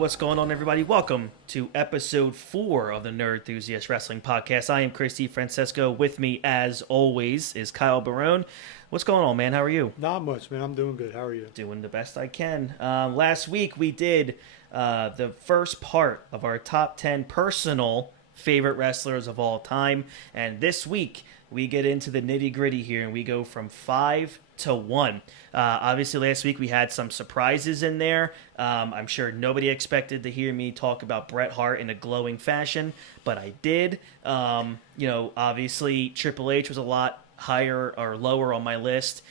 What's going on, everybody? Welcome to episode 4 of the Nerd Enthusiast Wrestling Podcast. I am Chris Francesco. With me, as always, is Kyle Barone. What's going on, man? How are you? Not much, man. I'm doing good. How are you? Doing the best I can. Last week, we did the first part of our top 10 personal favorite wrestlers of all time. And this week, we get into the nitty-gritty here, and we go from 5 to 1. Obviously, last week we had some surprises in there. I'm sure nobody expected to hear me talk about Bret Hart in a glowing fashion, but I did. Obviously, Triple H was a lot higher or lower on my list.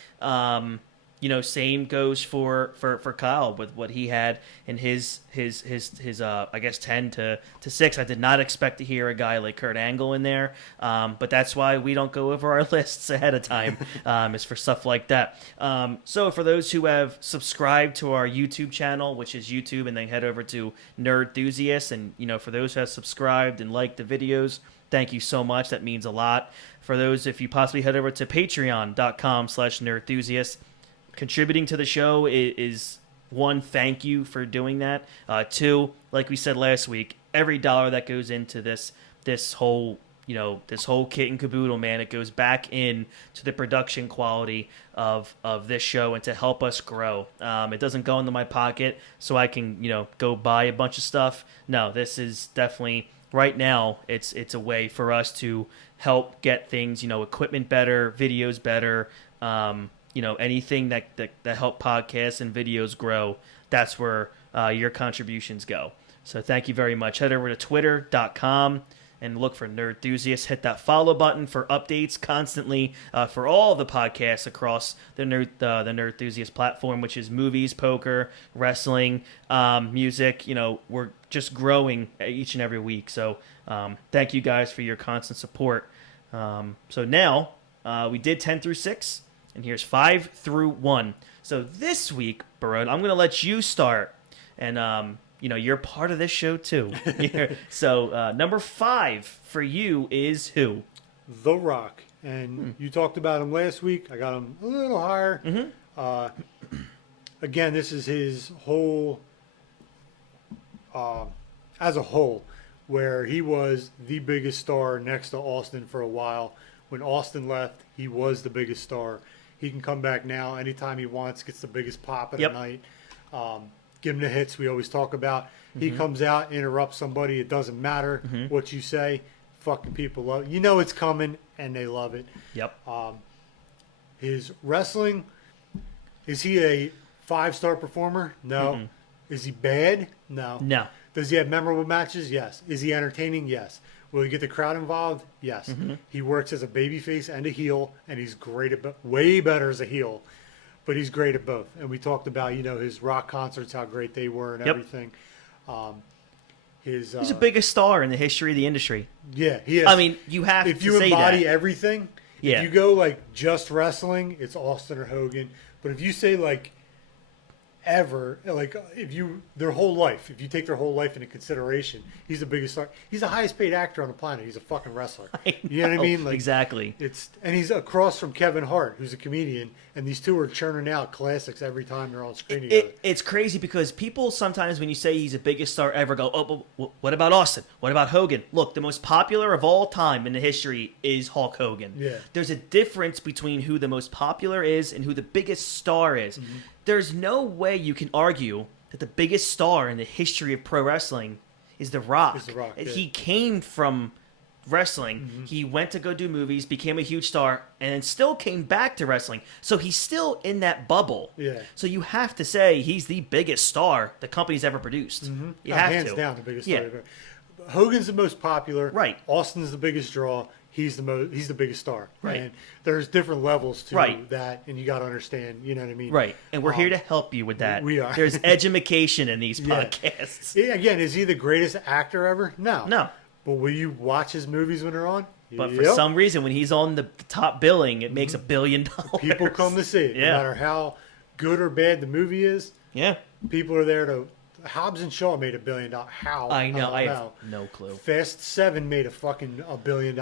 Same goes for Kyle with what he had in his I guess 10 to 6. I did not expect to hear a guy like Kurt Angle in there, but that's why we don't go over our lists ahead of time. It's for stuff like that. So for those who have subscribed to our YouTube channel, which is YouTube, and then head over to Nerd Enthusiast, and for those who have subscribed and liked the videos, thank you so much. That means a lot. For those, if you possibly head over to patreon.com/nerdenthusiast, contributing to the show is one, thank you for doing that. Two, like we said last week, every dollar that goes into this whole kit and caboodle, man, it goes back in to the production quality of this show and to help us grow. It doesn't go into my pocket so I can go buy a bunch of stuff. No, this is definitely right now. It's a way for us to help get things, equipment better, videos better. Anything that help podcasts and videos grow, that's where your contributions go. So thank you very much. Head over to twitter.com and look for Nerd Enthusiast. Hit that follow button for updates constantly for all the podcasts across the Nerd Enthusiast platform, which is movies, poker, wrestling, music. We're just growing each and every week. So thank you guys for your constant support. So now we did 10 through 6. And here's 5 through 1. So this week, Barone, I'm going to let you start. And, you're part of this show, too. So number 5 for you is who? The Rock. And you talked about him last week. I got him a little higher. Mm-hmm. Again, this is his whole, as a whole, where he was the biggest star next to Austin for a while. When Austin left, he was the biggest star. He can come back now anytime he wants, gets the biggest pop of the night. Give him the hits we always talk about. Mm-hmm. He comes out, interrupts somebody. It doesn't matter what you say. Fucking people love it. It's coming, and they love it. Yep. His wrestling, is he a 5-star performer? No. Mm-hmm. Is he bad? No. No. Does he have memorable matches? Yes. Is he entertaining? Yes. Will he get the crowd involved? Yes. Mm-hmm. He works as a babyface and a heel, and he's great at way better as a heel, but he's great at both. And we talked about, his rock concerts, how great they were and everything. He's the biggest star in the history of the industry. Yeah, he is. I mean, you have to say that. If you embody everything, if you go like just wrestling, it's Austin or Hogan. But if you say like ever, like their whole life, if you take their whole life into consideration, he's the biggest star. He's the highest paid actor on the planet. He's a fucking wrestler. You know what I mean? Like, exactly. And he's across from Kevin Hart, who's a comedian, and these two are churning out classics every time they're on screen together. It's crazy because people sometimes, when you say he's the biggest star ever, go, oh, but what about Austin? What about Hogan? Look, the most popular of all time in the history is Hulk Hogan. Yeah. There's a difference between who the most popular is and who the biggest star is. Mm-hmm. There's no way you can argue that the biggest star in the history of pro wrestling is The Rock. Yeah. He came from wrestling. Mm-hmm. He went to go do movies, became a huge star, and then still came back to wrestling. So he's still in that bubble. Yeah. So you have to say he's the biggest star the company's ever produced. Mm-hmm. You have hands to. down the biggest star ever. Hogan's the most popular. Right. Austin's the biggest draw. He's the biggest star. Right. And there's different levels to right. that, and you got to understand, you know what I mean? Right. And we're here to help you with that. We are. There's education in these podcasts. Again, is he the greatest actor ever? No. No. But will you watch his movies when they're on? But for some reason, when he's on the top billing, it makes $1 billion. People come to see it. Yeah. No matter how good or bad the movie is. Yeah. People are there to... Hobbs and Shaw made $1 billion. How? I know. I have know. no clue. Fast 7 made $1 billion.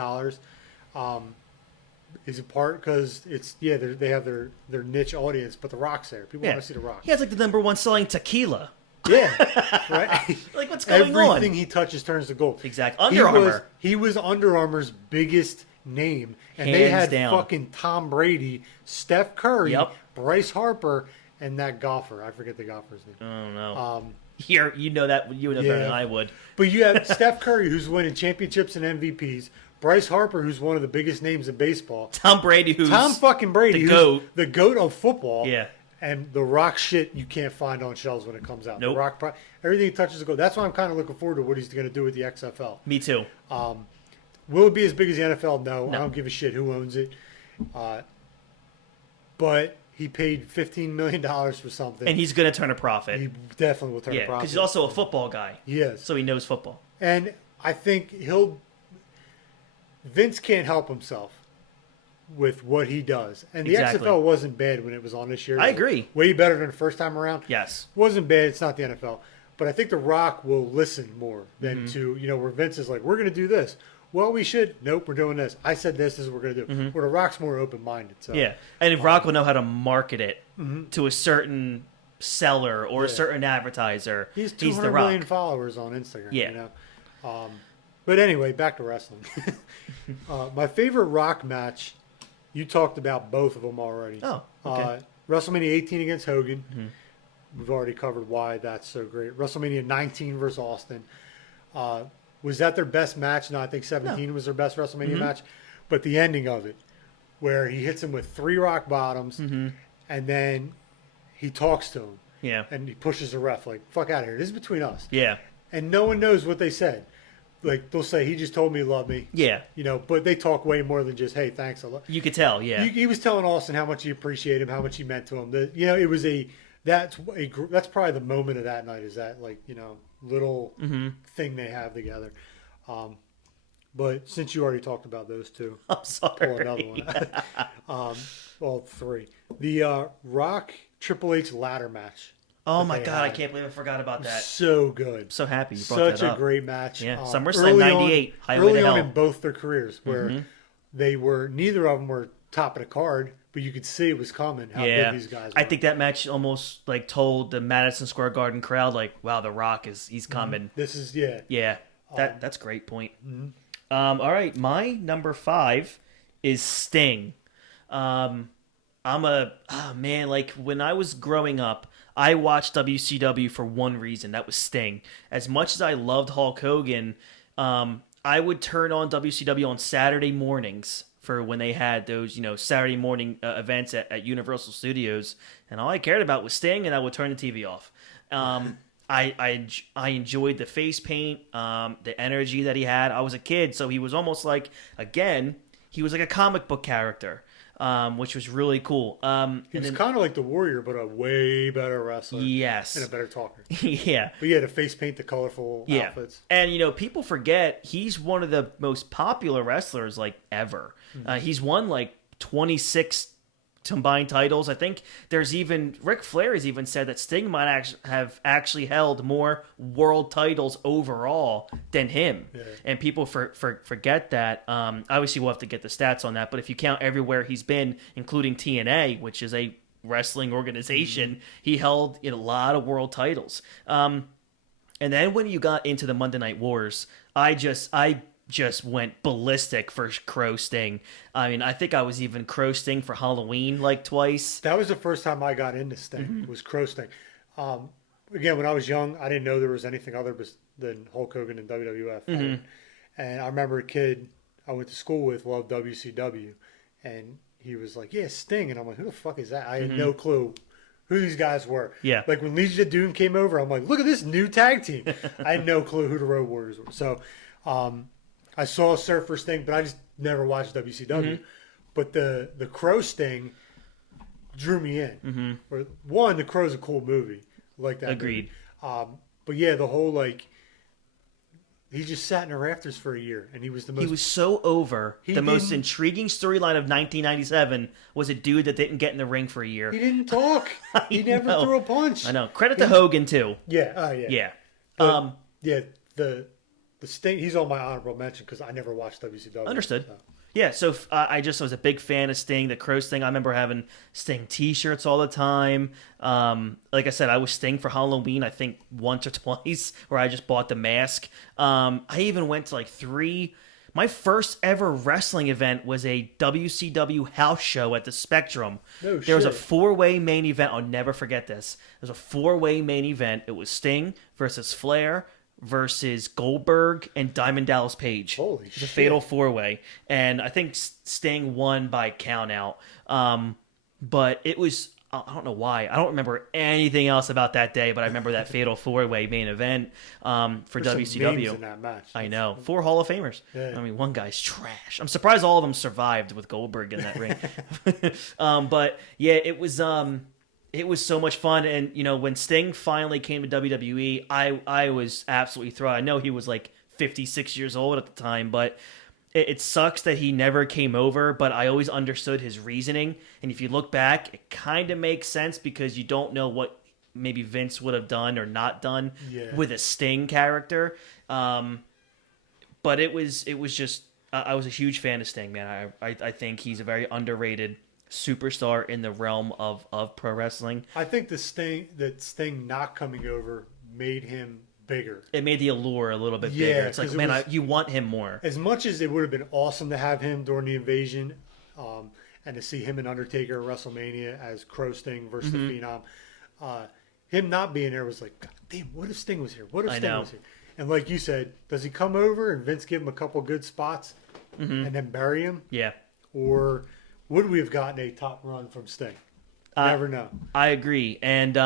Is it part because it's they have their niche audience, but The Rock's there. People want to see The Rock. He has like the #1 selling tequila. Yeah, right. Like, what's going Everything on? he touches turns to gold. Exactly. Under Armour. He was Under Armour's biggest name, and they Hands had down. fucking Tom Brady, Steph Curry, Yep. Bryce Harper, and that golfer. I forget the golfer's name. Oh no. Um, Here, you know that you would know better yeah. than I would. But you have Steph Curry, who's winning championships and MVPs. Bryce Harper, who's one of the biggest names in baseball. Tom Brady, who's Tom fucking Brady, the who's GOAT. the GOAT of football. Yeah. And the Rock shit you can't find on shelves when it comes out. Nope. The Rock, everything he touches is gold. That's why I'm kind of looking forward to what he's going to do with the XFL. Me too. Will it be as big as the NFL? No. No. I don't give a shit who owns it. But he paid $15 million for something. And he's going to turn a profit. He definitely will turn a Yeah, profit. because he's also a football guy. He is. So he knows football. And I think Vince can't help himself with what he does. And the Exactly. XFL wasn't bad when it was on this year. I agree. Way better than the first time around. Yes. Wasn't bad. It's not the NFL. But I think The Rock will listen more than Mm-hmm. to, where Vince is like, we're going to do this. Well, we should. Nope, we're doing this. I said this is what we're going to do. Where The Rock's more open-minded. So. Mm-hmm. Yeah. And if Rock will know how to market it to a certain seller or a Yeah. certain advertiser, He's the 200 Rock. million followers on Instagram. Yeah. But anyway, back to wrestling. My favorite Rock match, you talked about both of them already. Oh, okay. WrestleMania 18 against Hogan. We've already covered why that's so great. WrestleMania 19 versus Austin. Was that their best match? No, I think 17 was their best WrestleMania match. But the ending of it, where he hits him with 3 rock bottoms, and then he talks to him, Yeah. and he pushes the ref like, fuck out of here. This is between us. Yeah. And no one knows what they said. Like, they'll say, he just told me he loved me. Yeah. But they talk way more than just, hey, thanks a lot. You could tell, yeah. He was telling Austin how much he appreciated him, how much he meant to him. It was that's probably the moment of that night, is that, like, little thing they have together. But since you already talked about those two, I'm pull sorry. another one. Well, 3. The Rock Triple H ladder match. Oh that my they God, I had. can't believe I forgot about that. So good. I'm so happy you brought Such that a up. great match. Yeah, SummerSlam early 98, on, Highway early to on Hell. in both their careers, where neither of them were top of the card, but you could see it was coming. How Yeah. good these guys were. I think that match almost like told the Madison Square Garden crowd, like, wow, The Rock he's coming. this is Yeah, that's a great point. All right, my number 5 is Sting. Like when I was growing up, I watched WCW for one reason. That was Sting. As much as I loved Hulk Hogan, I would turn on WCW on Saturday mornings for when they had those, Saturday morning events at Universal Studios, and all I cared about was Sting, and I would turn the TV off. I enjoyed the face paint, the energy that he had. I was a kid, so he was almost like, again, he was like a comic book character, which was really cool. He was kind of like the Warrior, but a way better wrestler. Yes. And a better talker. Yeah. But yeah, the face paint, the colorful outfits. And, people forget he's one of the most popular wrestlers, like, ever. He's won, like, 26 combined titles. I think there's even Ric Flair has even said that Sting might have actually held more world titles overall than him. Yeah. And people forget that. Obviously, we'll have to get the stats on that. But if you count everywhere he's been, including TNA, which is a wrestling organization, he held a lot of world titles. And then when you got into the Monday Night Wars, I just went ballistic for Crow Sting. I mean, I think I was even Crow Sting for Halloween like twice. That was the first time I got into Sting, was Crow Sting. Again, when I was young, I didn't know there was anything other than Hulk Hogan and WWF. And I remember a kid I went to school with loved WCW, and he was like, yeah, Sting. And I'm like, who the fuck is that? I had no clue who these guys were. Yeah. Like when Legion of Doom came over, I'm like, look at this new tag team. I had no clue who the Road Warriors were. So I saw Surfer Sting, but I just never watched WCW. But the Crow Sting drew me in. One, The Crow's a cool movie. I like that. Agreed. Movie. But yeah, the whole he just sat in the rafters for a year, and he was the most. He was so over. He The most didn't- intriguing storyline of 1997 was a dude that didn't get in the ring for a year. He didn't talk. He never know. threw a punch. I know. Credit to Hogan too. Yeah. Oh yeah. Yeah. But, yeah. The Sting. He's on my honorable mention because I never watched WCW. Understood. So. Yeah, so I just was a big fan of Sting, the Crows thing. I remember having Sting T-shirts all the time. Like I said, I was Sting for Halloween, I think once or twice, where I just bought the mask. I even went to like 3. My first ever wrestling event was a WCW house show at the Spectrum. No There was a shit. 4-way main event. I'll never forget this. There was a 4-way main event. It was Sting versus Flair versus Goldberg and Diamond Dallas Page. Holy It was a shit. fatal 4-way, and I think Sting won by count out. But it was, I don't know why. I don't remember anything else about that day, but I remember that fatal 4-way main event for There's some WCW. names in that match. I know. 4 Hall of Famers. Yeah. I mean, one guy's trash. I'm surprised all of them survived with Goldberg in that ring. But yeah, it was so much fun. And, you know, when Sting finally came to WWE, I was absolutely thrilled. I know he was like 56 years old at the time, but it sucks that he never came over, but I always understood his reasoning. And if you look back, it kind of makes sense because you don't know what maybe Vince would have done or not done with a Sting character. But it was just I was a huge fan of Sting, man. I think he's a very underrated superstar in the realm of pro wrestling. I think Sting not coming over made him bigger. It made the allure a little bit Yeah, bigger. It's like, 'cause it man, was- you want him more. As much as it would have been awesome to have him during the invasion, and to see him and Undertaker at WrestleMania as Crow Sting versus the Phenom, him not being there was like, God damn, what if Sting was here? What if I Sting know. was here? And like you said, does he come over and Vince give him a couple good spots and then bury him? Yeah. Or would we have gotten a top run from Sting? Never know. I agree, and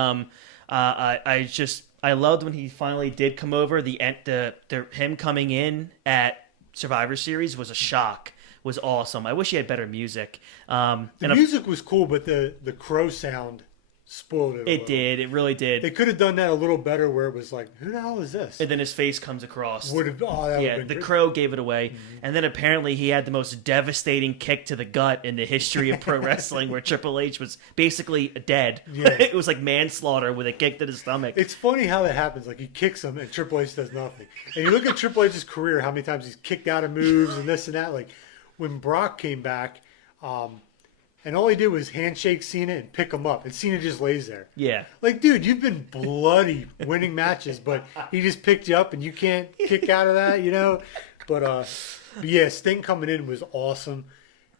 I loved when he finally did come over. The him coming in at Survivor Series was a shock. Was awesome. I wish he had better music. The music was cool, but the crow sound spoiled it. It did. It really did. They could have done that a little better, where it was like, who the hell is this? And then his face comes across. Would have. Oh, that Yeah, would have the been Crow gave it away, and then apparently he had the most devastating kick to the gut in the history of pro wrestling, where Triple H was basically dead. Yeah. It was like manslaughter with a kick to the stomach. It's funny how that happens. Like, he kicks him and Triple H does nothing. And you look at Triple H's career, how many times he's kicked out of moves and this and that. Like, when Brock came back, and all he did was handshake Cena and pick him up, and Cena just lays there. Yeah. Like, dude, you've been bloody winning matches, but he just picked you up and you can't kick out of that, you know? But yeah, Sting coming in was awesome.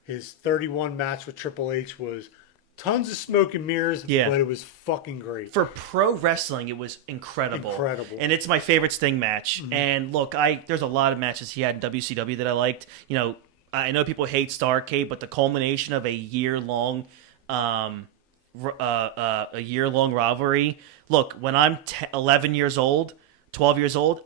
His 31 match with Triple H was tons of smoke and mirrors, Yeah. but it was fucking great. For pro wrestling, it was incredible. Incredible. And it's my favorite Sting match. And look, there's a lot of matches he had in WCW that I liked. You know, I know people hate Starrcade, but the culmination of a year-long rivalry. Look, when I'm 11 years old, 12 years old,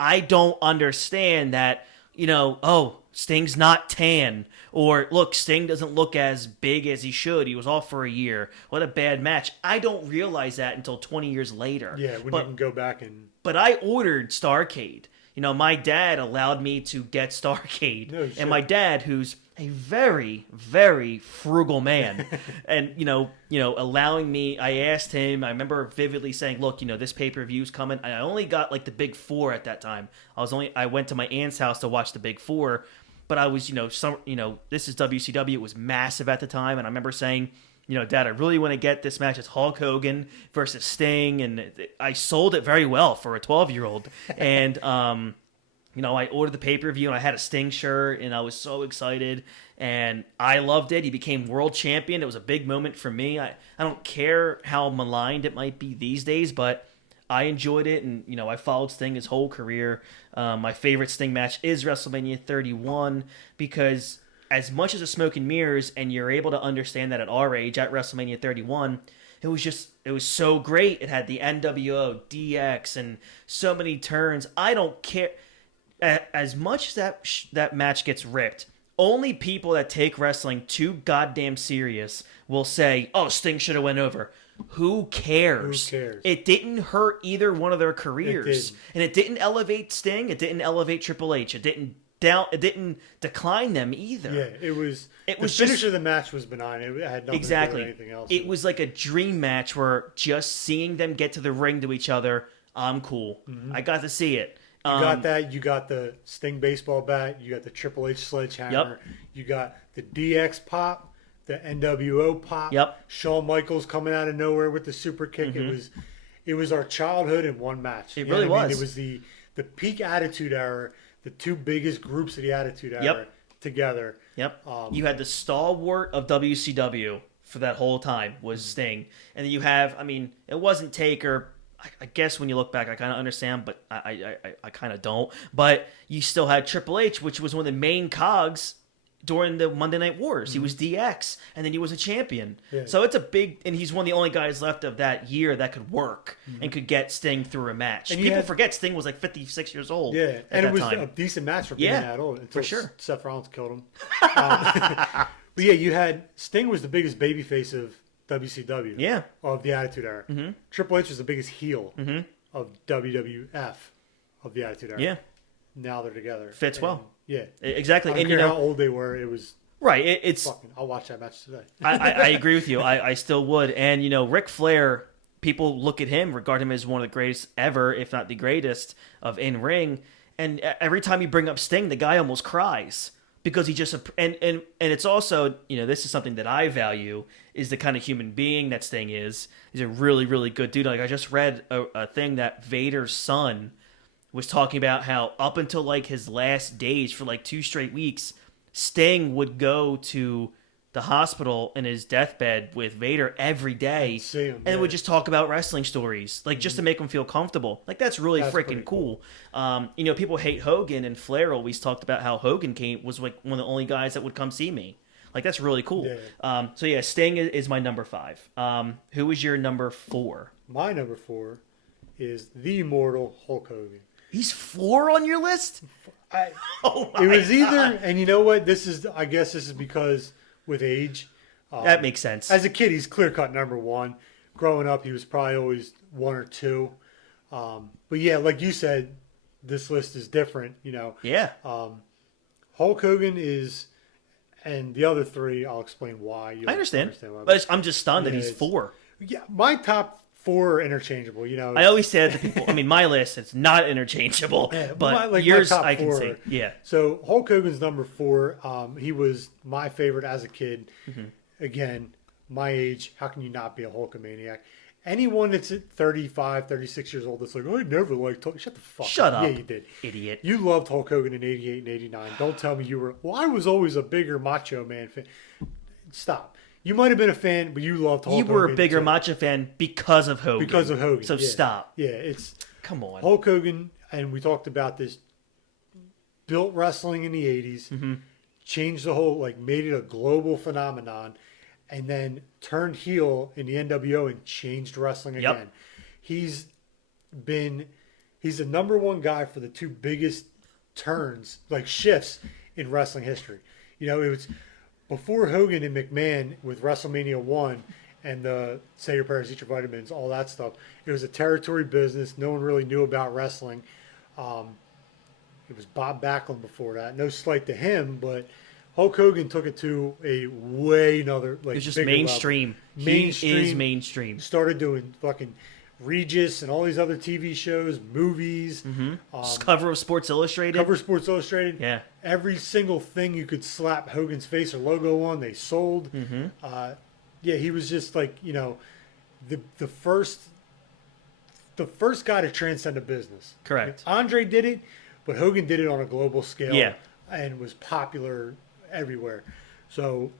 I don't understand that, you know, oh, Sting's not tan, or look, Sting doesn't look as big as he should. He was off for a year. What a bad match. I don't realize that until 20 years later. Yeah, when But you can go back and... but I ordered Starrcade. You know, my dad allowed me to get Starrcade. No shit. And my dad, who's a very, very frugal man, and, you know, allowing me, I asked him, I remember vividly saying, look, you know, this pay-per-view's coming. And I only got like the Big Four at that time. I went to my aunt's house to watch the Big Four, but I was, this is WCW. It was massive at the time. And I remember saying, you know, Dad, I really want to get this match. It's Hulk Hogan versus Sting, and I sold it very well for a 12-year-old. And, you know, I ordered the pay-per-view, and I had a Sting shirt, and I was so excited, and I loved it. He became world champion. It was a big moment for me. I don't care how maligned it might be these days, but I enjoyed it, and, you know, I followed Sting his whole career. My favorite Sting match is WrestleMania 31, because as much as a smoke and mirrors, and you're able to understand that at our age, at WrestleMania 31, it was so great. It had the NWO, DX, and so many turns. I don't care. As much as that match gets ripped, only people that take wrestling too goddamn serious will say, oh, Sting should have went over. Who cares? Who cares? It didn't hurt either one of their careers. didn't. And it didn't elevate Sting. It didn't elevate Triple H. It didn't decline them either. Yeah, it was the was finish just- of the match was benign. It had nothing Exactly. to do with anything else. It was like a dream match where just seeing them get to the ring to each other, I'm cool. I got to see it. You got that. You got the Sting baseball bat. You got the Triple H sledgehammer. Yep. You got the DX pop, the NWO pop. Yep. Shawn Michaels coming out of nowhere with the super kick. It was our childhood in one match. It You know really what I mean? was. It was the peak Attitude Era, the two biggest groups of the Attitude Era Yep. together. Yep. You had the stalwart of WCW for that whole time was Sting, and then you have, I mean, it wasn't Taker. I guess when you look back, I kind of understand, but I kind of don't. But you still had Triple H, which was one of the main cogs during the Monday Night Wars. He was DX, and then he was a champion. Yeah. So it's a big, and he's one of the only guys left of that year that could work and could get Sting through a match. And you People had- forget Sting was like 56 years old. Yeah, at and that it was time. a decent match for being Yeah, that old until for sure. Seth Rollins killed him. But yeah, you had Sting was the biggest babyface of WCW. Yeah. Of the Attitude Era. Mm-hmm. Triple H was the biggest heel of WWF of the Attitude Era. Yeah. Now they're together. Fits And, well. Yeah. Exactly. I don't And care you know, how old they were. It was right. It's fucking. I'll watch that match today. I agree with you. I still would. And, you know, Ric Flair, people look at him, regard him as one of the greatest ever, if not the greatest, of in-ring. And every time you bring up Sting, the guy almost cries because he just... And it's also, you know, this is something that I value, is the kind of human being that Sting is. He's a really, really good dude. Like, I just read a thing that Vader's son was talking about how up until, like, his last days, for, like, 2 straight weeks, Sting would go to the hospital in his deathbed with Vader every day see him, and yeah. would just talk about wrestling stories, like just to make him feel comfortable. Like that's really That's freaking pretty cool. You know, people hate Hogan, and Flair always talked about how Hogan was like one of the only guys that would come see me. Like that's really cool. Yeah. So yeah, Sting is my number 5. Who is your number 4? My number 4 is the immortal Hulk Hogan. He's 4 on your list? I, Oh my it was either, God. and you know what? I guess this is because with age. That makes sense. As a kid, he's clear cut number 1. Growing up, he was probably always 1 or 2. But yeah, like you said, this list is different. You know, Yeah. Hulk Hogan is, and the other 3, I'll explain why. You'll I understand. why. But I'm just stunned that Yeah, he's it's- 4. Yeah, my top 4 are interchangeable. You know, I always say that to people. I mean, my list, it's not interchangeable, Yeah, but my yours top I can 4 see. Yeah. So Hulk Hogan's number 4. He was my favorite as a kid. Mm-hmm. Again, my age. How can you not be a Hulkamaniac? Anyone that's at 35, 36 years old that's like, oh, I never liked Hulk. Shut the fuck Shut up. up, Yeah, you did. idiot. You loved Hulk Hogan in 88 and 89. Don't tell me you were. Well, I was always a bigger Macho Man fan. Stop. You might have been a fan, but you loved Hulk You Hogan. were a bigger too. Macho fan because of Hogan. Because of Hogan. So yeah. stop. Yeah, it's Come on. Hulk Hogan, and we talked about this, built wrestling in the 80s, Mm-hmm. changed the whole, like, made it a global phenomenon, and then turned heel in the NWO and changed wrestling Yep. again. He's the number 1 guy for the 2 biggest turns, like shifts in wrestling history. You know, it was before Hogan and McMahon with WrestleMania 1 and the Say Your Prayers, Eat Your Vitamins, all that stuff. It was a territory business. No one really knew about wrestling. It was Bob Backlund before that. No slight to him, but Hulk Hogan took it to a way another, like, It's just bigger mainstream. level. He is mainstream. Started doing fucking Regis and all these other TV shows, movies, Cover of Sports Illustrated. cover Sports Illustrated. Yeah. Every single thing you could slap Hogan's face or logo on, they sold. Yeah, he was just like, you know, the first guy to transcend a business. Correct. Andre did it, but Hogan did it on a global scale. Yeah. And was popular everywhere. So,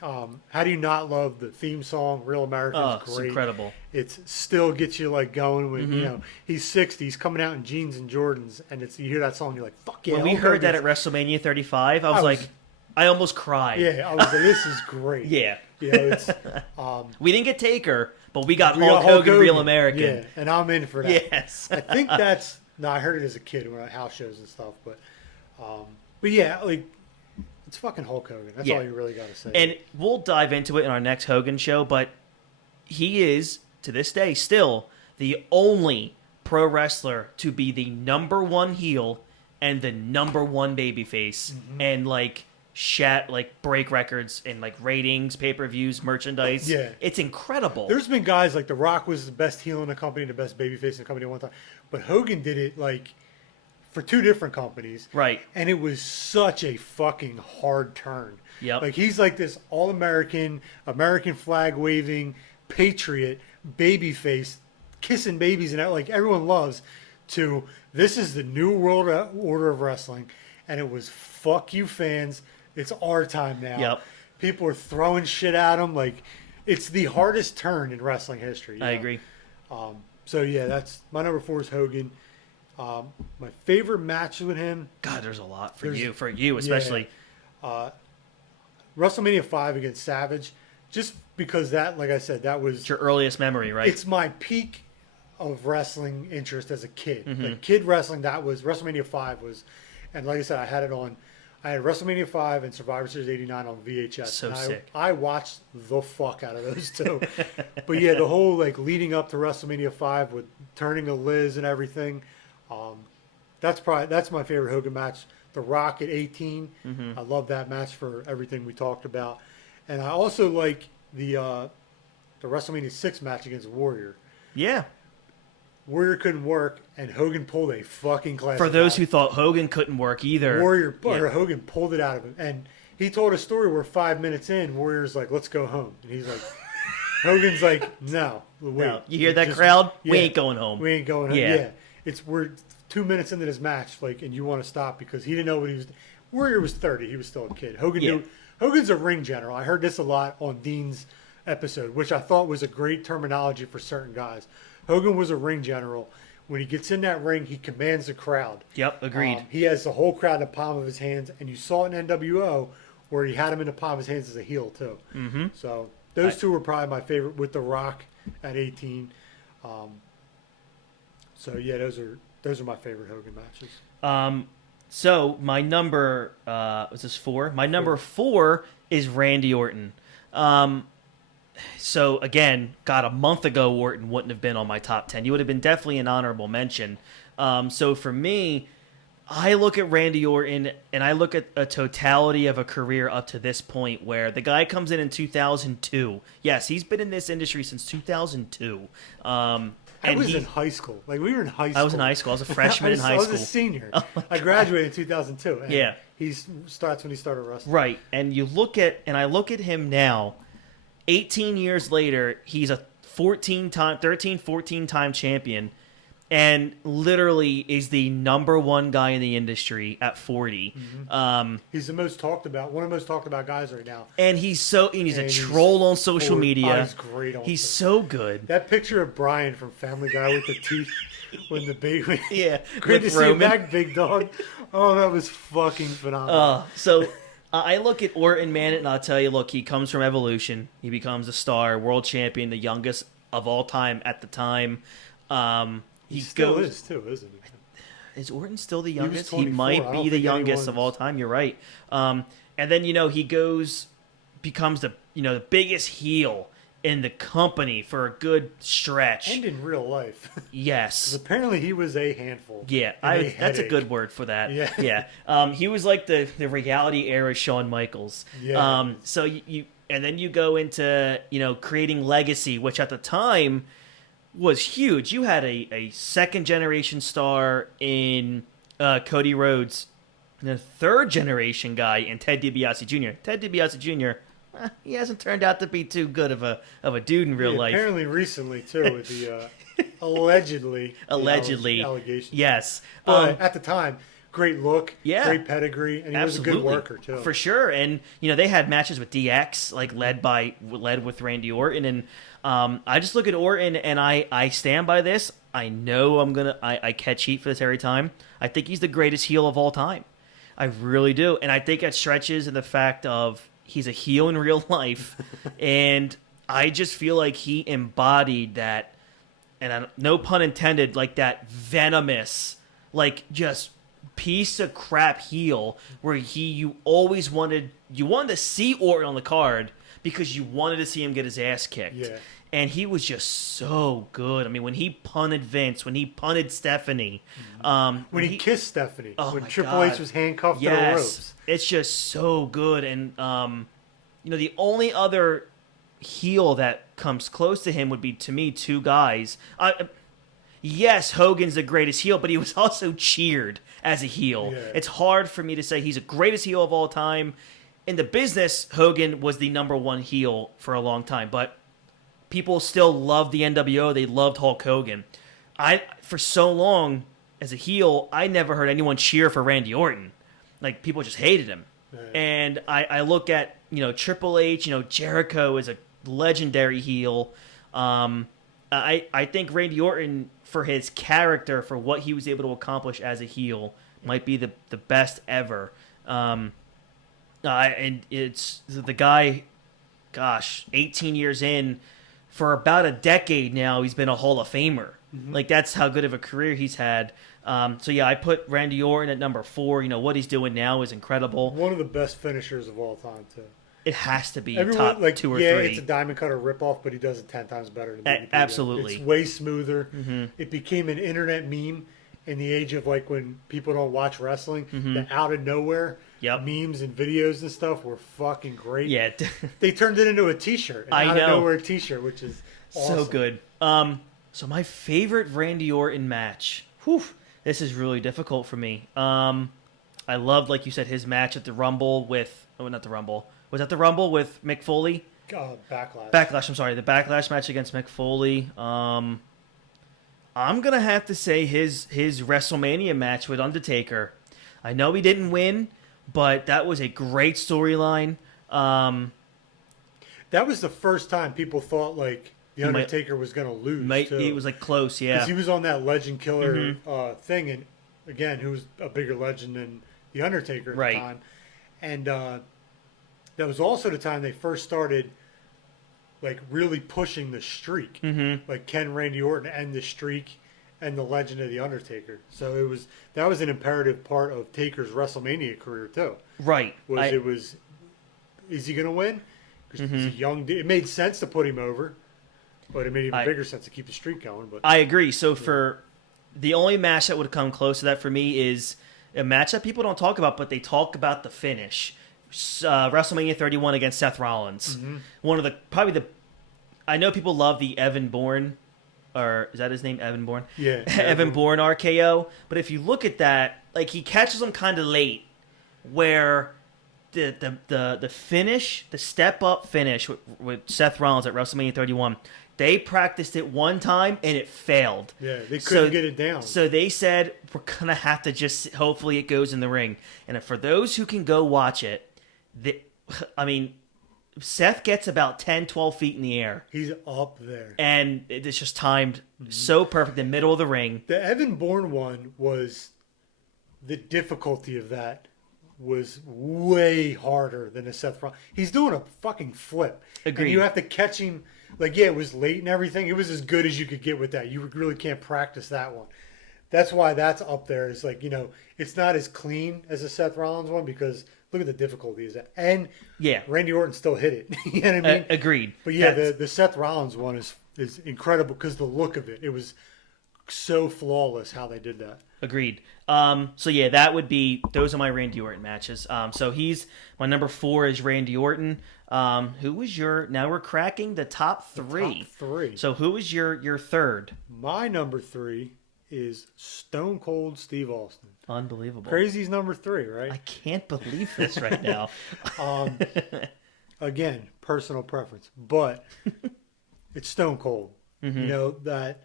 how do you not love the theme song? Real Americans, Oh, it's great. incredible. It still gets you like going when you know he's 60, he's coming out in jeans and Jordans, and you hear that song, you're like, fuck yeah! When we Hulk heard that Hogan's- at WrestleMania 35, I was was- like, I almost cried. yeah, I was like, this is great. Yeah. You know, it's We didn't get Taker, but we got we got Hulk Hogan, Real American. Yeah, and I'm in for that. Yes. I think that's no, I heard it as a kid when I house shows and stuff, but yeah, like it's fucking Hulk Hogan. That's Yeah. all you really got to say. And we'll dive into it in our next Hogan show, but he is, to this day, still the only pro wrestler to be the number 1 heel and the number 1 babyface, and like break records in like ratings, pay-per-views, merchandise. Yeah. It's incredible. There's been guys like The Rock was the best heel in the company, the best babyface in the company at one time, but Hogan did it like for two different companies. Right. And it was such a fucking hard turn. Yep. Like he's like this all-American, American flag waving, patriot, baby face, kissing babies and that, like everyone loves, to this is the new world order of wrestling. And it was fuck you fans. It's our time now. Yep. People are throwing shit at him. Like it's the hardest turn in wrestling history. I agree. So yeah, that's my number 4 is Hogan. My favorite match with him, God, there's a lot for There's- you especially. WrestleMania 5 against Savage, just because that, like I said, that was It's your earliest memory, right? it's my peak of wrestling interest as a kid. Mm-hmm. Like kid wrestling, that was WrestleMania 5 was, and like I said, I had WrestleMania 5 and Survivor Series 89 on VHS. So and sick. I watched the fuck out of those two. But yeah, the whole like leading up to WrestleMania 5 with turning to Liz and everything, that's my favorite Hogan match. The Rock at 18, Mm-hmm. I love that match for everything we talked about, and I also like the WrestleMania 6 match against Warrior. Yeah. Warrior couldn't work, and Hogan pulled a fucking classic. For those out. who thought Hogan couldn't work either. Warrior Yeah. or Hogan pulled it out of him, and he told a story where 5 minutes in, Warrior's like, "Let's go home," and he's like, "Hogan's like, no, wait." No. You hear that Just- crowd? We yeah, ain't going home. We ain't going home. Yeah. Yeah, we're 2 minutes into this match, like, and you want to stop because he didn't know what he was. Warrior was 30; he was still a kid. Hogan Yeah. knew. Hogan's a ring general. I heard this a lot on Dean's episode, which I thought was a great terminology for certain guys. Hogan was a ring general. When he gets in that ring, he commands the crowd. Yep, agreed. He has the whole crowd in the palm of his hands, and you saw it in NWO where he had him in the palm of his hands as a heel too. Mm-hmm. So those two were probably my favorite with The Rock at 18. So yeah, those are my favorite Hogan matches. So my number was this 4? My number 4 is Randy Orton. So again, God, a month ago Orton wouldn't have been on my top 10. You would have been definitely an honorable mention. So for me, I look at Randy Orton and I look at a totality of a career up to this point where the guy comes in 2002. Yes, he's been in this industry since 2002. I was in high school. Like we were in high school. I was in high school. I was a freshman in high I school. was a senior. I graduated in 2002. And Yeah. He starts when he started wrestling. Right. And I look at him now, 18 years later, he's a 14 time champion, and literally is the number one guy in the industry at 40. He's the most talked about, one of the most talked about guys right now. And he's a And troll on social media. He's great on He's social- so good. That picture of Brian from Family Guy with the teeth, when the baby. Yeah. Great to with see you Roman. back, big dog. Oh, that was fucking phenomenal. So I look at Orton, man, and I'll tell you, look, he comes from Evolution. He becomes a star, world champion, the youngest of all time at the time. he still is too, isn't he? Is Orton still the was youngest? He 24. I might don't be the think youngest of anyone's- all time. You're right. And then he becomes the biggest heel in the company for a good stretch. And in real life. 'Cause Yes. apparently he was a handful. Yeah, and that's a headache. good word for that. Yeah. Yeah. He was like the reality era Shawn Michaels. Yeah. So you and then you go into creating legacy, which at the time was huge. You had a second generation star in Cody Rhodes, and a third generation guy in Ted DiBiase Jr. Ted DiBiase Jr. He hasn't turned out to be too good of a dude in real Yeah, life. apparently recently too with the allegedly allegations. Yes. But at the time, great look, Yeah. great pedigree, and he was a good worker too. For sure. And they had matches with DX, like led with Randy Orton, and I just look at Orton and I stand by this. I know I catch heat for this every time. I think he's the greatest heel of all time. I really do, and I think it stretches in the fact of he's a heel in real life, and I just feel like he embodied that, and no pun intended, like that venomous, like just piece of crap heel where you always wanted to see Orton on the card because you wanted to see him get his ass kicked. Yeah. And he was just so good. I mean, when he punted Vince, when he punted Stephanie, when he kissed Stephanie, Oh when my Triple God. H was handcuffed to the yes, ropes. it's just so good. And the only other heel that comes close to him would be, to me, two guys. yes, Hogan's the greatest heel, but he was also cheered as a heel. Yeah. It's hard for me to say he's the greatest heel of all time. In the business, Hogan was the number one heel for a long time, but people still loved the NWO. They loved Hulk Hogan. For so long as a heel, I never heard anyone cheer for Randy Orton. Like, people just hated him. Right. And I look at, Triple H, Jericho is a legendary heel. I think Randy Orton, for his character, for what he was able to accomplish as a heel, might be the best ever. And it's the guy, 18 years in, for about a decade now, he's been a Hall of Famer. Mm-hmm. Like, that's how good of a career he's had. I put Randy Orton at number 4. What he's doing now is incredible. One of the best finishers of all time, too. It has to be Everyone, top 2 or 3. It's a Diamond Cutter ripoff, but he does it 10 times better than DDP. Absolutely. It's way smoother. Mm-hmm. It became an internet meme in the age of, when people don't watch wrestling. Mm-hmm. The out of nowhere Yep. memes and videos and stuff were fucking great. Yeah. They turned it into a T-shirt. An out of nowhere T-shirt, which is awesome. So good. So my favorite Randy Orton match. Whew, this is really difficult for me. I loved, like you said, his match at the Rumble with... Oh, not the Rumble. Was that the Rumble with Mick Foley? Backlash. Backlash, I'm sorry. The Backlash match against Mick Foley. I'm going to have to say his WrestleMania match with Undertaker. I know he didn't win, but that was a great storyline. That was the first time people thought, The Undertaker was going to lose. He was close, yeah. Because he was on that Legend Killer thing, and again, who was a bigger legend than The Undertaker at the time. And that was also the time they first started, really pushing the streak. Mm-hmm. Can Randy Orton end the streak and the legend of The Undertaker. So that was an imperative part of Taker's WrestleMania career, too. Right. Is he going to win? Because he's a young dude. It made sense to put him over. But it made even bigger sense to keep the streak going. But I agree. So for the only match that would come close to that for me is a match that people don't talk about, but they talk about the finish. WrestleMania 31 against Seth Rollins. Mm-hmm. One of I know people love the Evan Bourne, or is that his name, Evan Bourne? Yeah. Evan Bourne RKO. But if you look at that, he catches him kind of late, where the finish, the step up finish with Seth Rollins at WrestleMania 31. They practiced it one time and it failed. Yeah, they couldn't get it down. So they said, we're going to have to just, hopefully it goes in the ring. And for those who can go watch it, Seth gets about 10, 12 feet in the air. He's up there. And it's just timed so perfect in the middle of the ring. The Evan Bourne one was, the difficulty of that was way harder than the Seth Rollins. He's doing a fucking flip. Agreed. And you have to catch him. It was late and everything. It was as good as you could get with that. You really can't practice that one. That's why that's up there. It's it's not as clean as the Seth Rollins one because look at the difficulties. And Randy Orton still hit it. You know what I mean? Agreed. But yeah, the Seth Rollins one is incredible because the look of it was so flawless how they did that. Agreed. That would be, those are my Randy Orton matches. So he's, my number 4 is Randy Orton. Who was now we're cracking the top 3. Top 3. So who was your third? My number 3 is Stone Cold Steve Austin. Unbelievable. Crazy's number 3, right? I can't believe this right now. Again, personal preference, but it's Stone Cold. Mm-hmm. That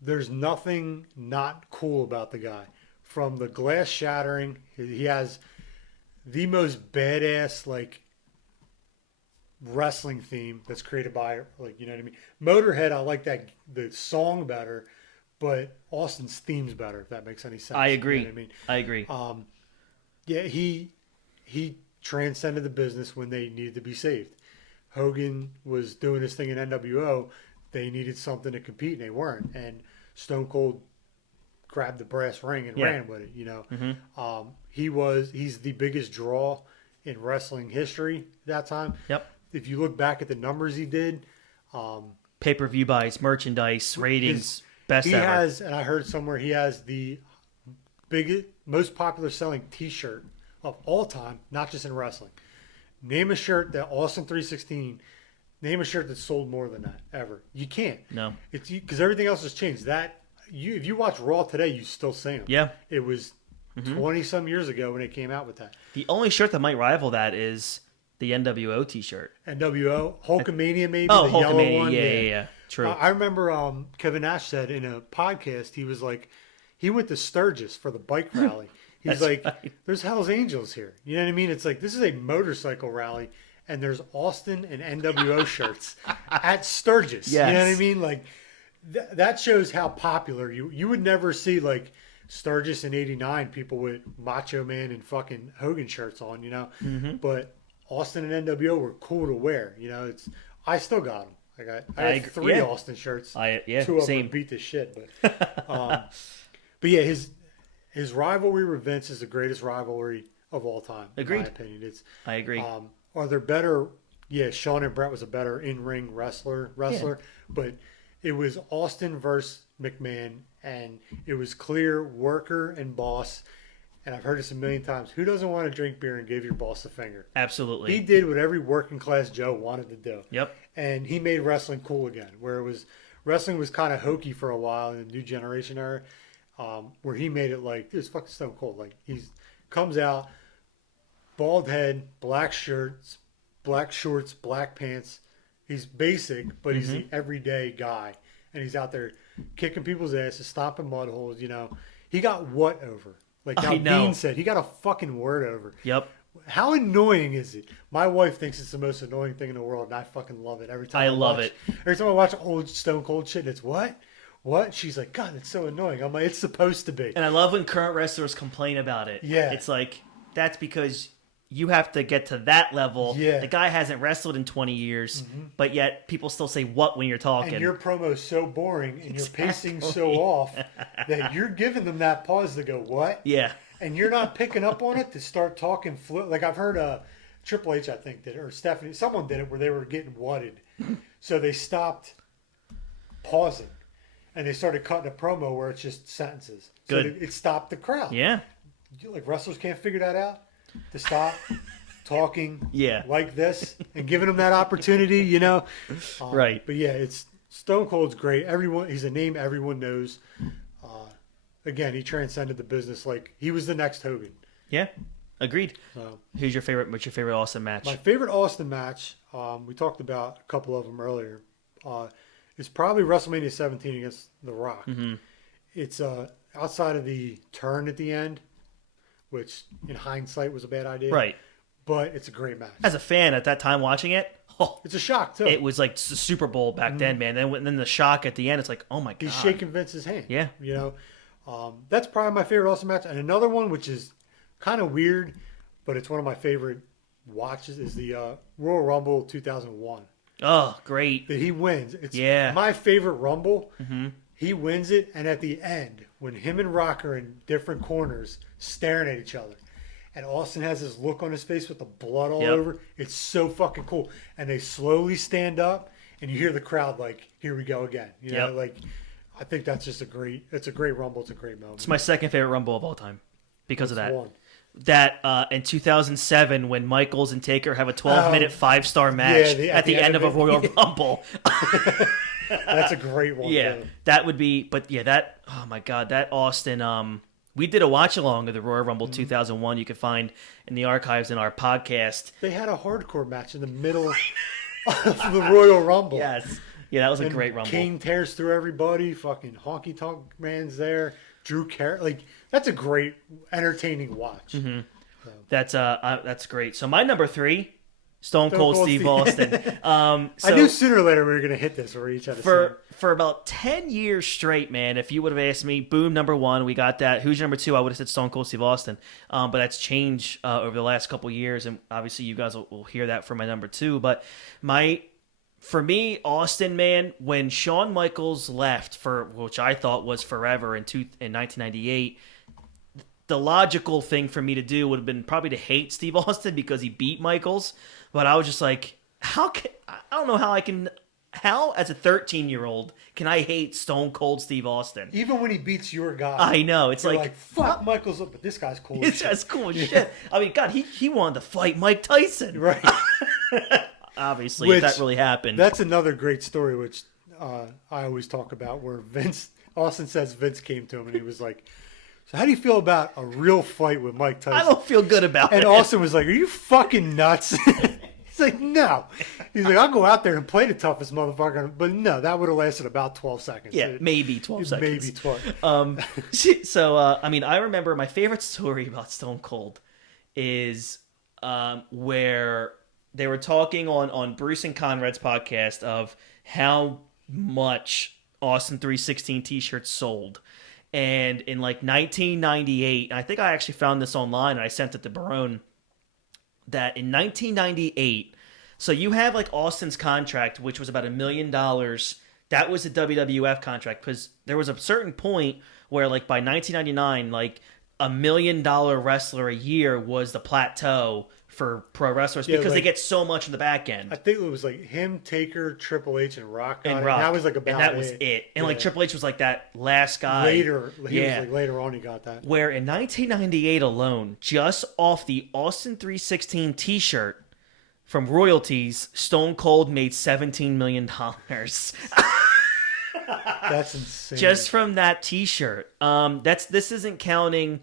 there's nothing not cool about the guy. From the glass shattering, he has the most badass wrestling theme that's created by you know what I mean. Motorhead, I like the song better, but Austin's theme's better. If that makes any sense. I agree. You know what I mean, I agree. He transcended the business when they needed to be saved. Hogan was doing his thing in NWO. They needed something to compete, and they weren't. And Stone Cold grabbed the brass ring and ran with it. Mm-hmm. He's the biggest draw in wrestling history that time. Yep. If you look back at the numbers he did, pay-per-view buys, merchandise, ratings, best ever. And I heard somewhere he has the biggest, most popular selling T-shirt of all time, not just in wrestling. Name a shirt that Austin 316 Name a shirt that sold more than that ever. You can't. No. It's because everything else has changed. If you watch Raw today, you still see them. Yeah. It was 20 some years ago when it came out with that. The only shirt that might rival that is the NWO T-shirt. NWO, Hulkamania maybe. Oh, the yellow Hulkamania. one. Yeah. True. I remember Kevin Nash said in a podcast, he was like, he went to Sturgis for the bike rally. He's That's like, right. there's Hell's Angels here. You know what I mean? It's like, this is a motorcycle rally, and there's Austin and NWO shirts at Sturgis. Yes. You know what I mean? Like, that shows how popular you would never see, like, Sturgis in '89, people with Macho Man and fucking Hogan shirts on, you know? Mm-hmm. But Austin and NWO were cool to wear. You know, I still got them. I have 3 yeah. Austin shirts. 2 of them same. beat the shit. But yeah, his rivalry with Vince is the greatest rivalry of all time. Agreed. In my opinion, I agree. Are there better? Yeah, Shawn and Brett was a better in-ring wrestler, but it was Austin versus McMahon, and it was clear worker and boss. And I've heard this a million times. Who doesn't want to drink beer and give your boss a finger? Absolutely. He did what every working class Joe wanted to do. Yep. And he made wrestling cool again, where wrestling was kind of hokey for a while in the New Generation era, where he made it like, it was fucking Stone Cold. Like, comes out, bald head, black shorts, black pants. He's basic, but he's the everyday guy. And he's out there kicking people's asses, stomping mud holes, you know. He got what over? Like how Dean said, he got a fucking word over. Yep. How annoying is it? My wife thinks it's the most annoying thing in the world, and I fucking love it every time. I love it. Every time I watch old Stone Cold shit, and it's what? She's like, God, it's so annoying. I'm like, it's supposed to be. And I love when current wrestlers complain about it. Yeah. It's like, that's because you have to get to that level. Yeah. The guy hasn't wrestled in 20 years, but yet people still say what when you're talking. And your promo's so boring, and your pacing so off that you're giving them that pause to go, what? Yeah. And you're not picking up on it to start talking like I've heard Triple H, I think, did it, or Stephanie, someone did it where they were getting whatted. So they stopped pausing and they started cutting a promo where it's just sentences. So Good. it stopped the crowd. Yeah. Like wrestlers can't figure that out to stop talking like this and giving them that opportunity, you know? Right. But yeah, it's Stone Cold's great. He's a name everyone knows. Again, he transcended the business. Like, he was the next Hogan. Yeah. Agreed. So, What's your favorite Austin match? my favorite Austin match, we talked about a couple of them earlier, is probably WrestleMania 17 against The Rock. Mm-hmm. It's outside of the turn at the end, which in hindsight was a bad idea. Right. But it's a great match. As a fan at that time watching it, It's a shock, too. it was like the Super Bowl back then, man. Then the shock at the end, it's like, oh my God. He's shaking Vince's hand. Yeah. You know, that's probably my favorite Austin match. And another one, which is kind of weird, but it's one of my favorite watches, is the Royal Rumble 2001. Oh, great. That he wins. It's Yeah. my favorite Rumble. Mm-hmm. He wins it, and at the end, when him and Rock are in different corners staring at each other, and Austin has this look on his face with the blood all over, it's so fucking cool. And they slowly stand up, and you hear the crowd like, here we go again. You know, like, I think that's just it's a great Rumble. It's a great moment. It's my second favorite Rumble of all time because of that. One. That in 2007 when Michaels and Taker have a 12-minute 5-star match at the end of a Royal Rumble. That's a great one. Yeah, too. that would be. But yeah, that, oh my God, that Austin. We did a watch along of the Royal Rumble 2001. You can find in the archives in our podcast. They had a hardcore match in the middle of the Royal Rumble. Yes, yeah, that was a great Rumble. Kane tears through everybody. Fucking Honky Tonk Man's there. Drew Carey, like, that's a great, entertaining watch. Mm-hmm. That's great. So my number 3, Stone Cold Steve Austin. I knew sooner or later we were going to hit this, where we each had for about 10 years straight, man. If you would have asked me, boom, number 1, we got that. Who's number 2? I would have said Stone Cold Steve Austin. But that's changed over the last couple of years, and obviously you guys will hear that for my number 2. But for me, Austin, man, when Shawn Michaels left for, which I thought was forever in 1998, the logical thing for me to do would have been probably to hate Steve Austin because he beat Michaels. But I was just like, I don't know how as a 13-year-old can I hate Stone Cold Steve Austin? Even when he beats your guy. I know. It's you're like fuck Michaels up, but this guy's cool. This guy's cool as shit. I mean, God, he wanted to fight Mike Tyson. Right. obviously, Which, if that really happened. That's another great story, which I always talk about, where Austin says Vince came to him and he was like, so how do you feel about a real fight with Mike Tyson? I don't feel good about it. And Austin was like, are you fucking nuts? He's like, no. He's like, I'll go out there and play the toughest motherfucker. But no, that would have lasted about 12 seconds. Yeah, maybe 12 seconds. Maybe 12. I mean, I remember my favorite story about Stone Cold is where they were talking on Bruce and Conrad's podcast of how much Austin 316 t-shirts sold. And in like 1998, I think I actually found this online and I sent it to Barone, that in 1998, so you have like Austin's contract, which was about $1 million. That was the WWF contract, because there was a certain point where like by 1999, like $1 million wrestler a year was the plateau for pro wrestlers, because they get so much in the back end. I think it was like him, Taker, Triple H, and Rock. And Rock. And that was like about and that was it. And like Triple H was like that last guy. Later on he got that. Where in 1998 alone, just off the Austin 316 t-shirt from royalties, Stone Cold made $17 million. That's insane. Just from that t-shirt. This isn't counting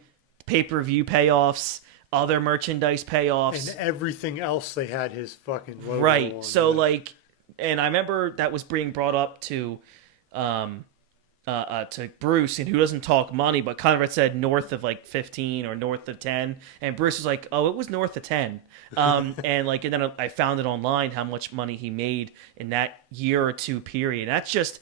pay-per-view payoffs, other merchandise payoffs, and everything else they had his fucking logo right on. So like, and I remember that was being brought up to Bruce, and who doesn't talk money, but Conrad said north of like 15 or north of 10, and Bruce was like, oh, it was north of 10. And then I found it online how much money he made in that year or two period. That's just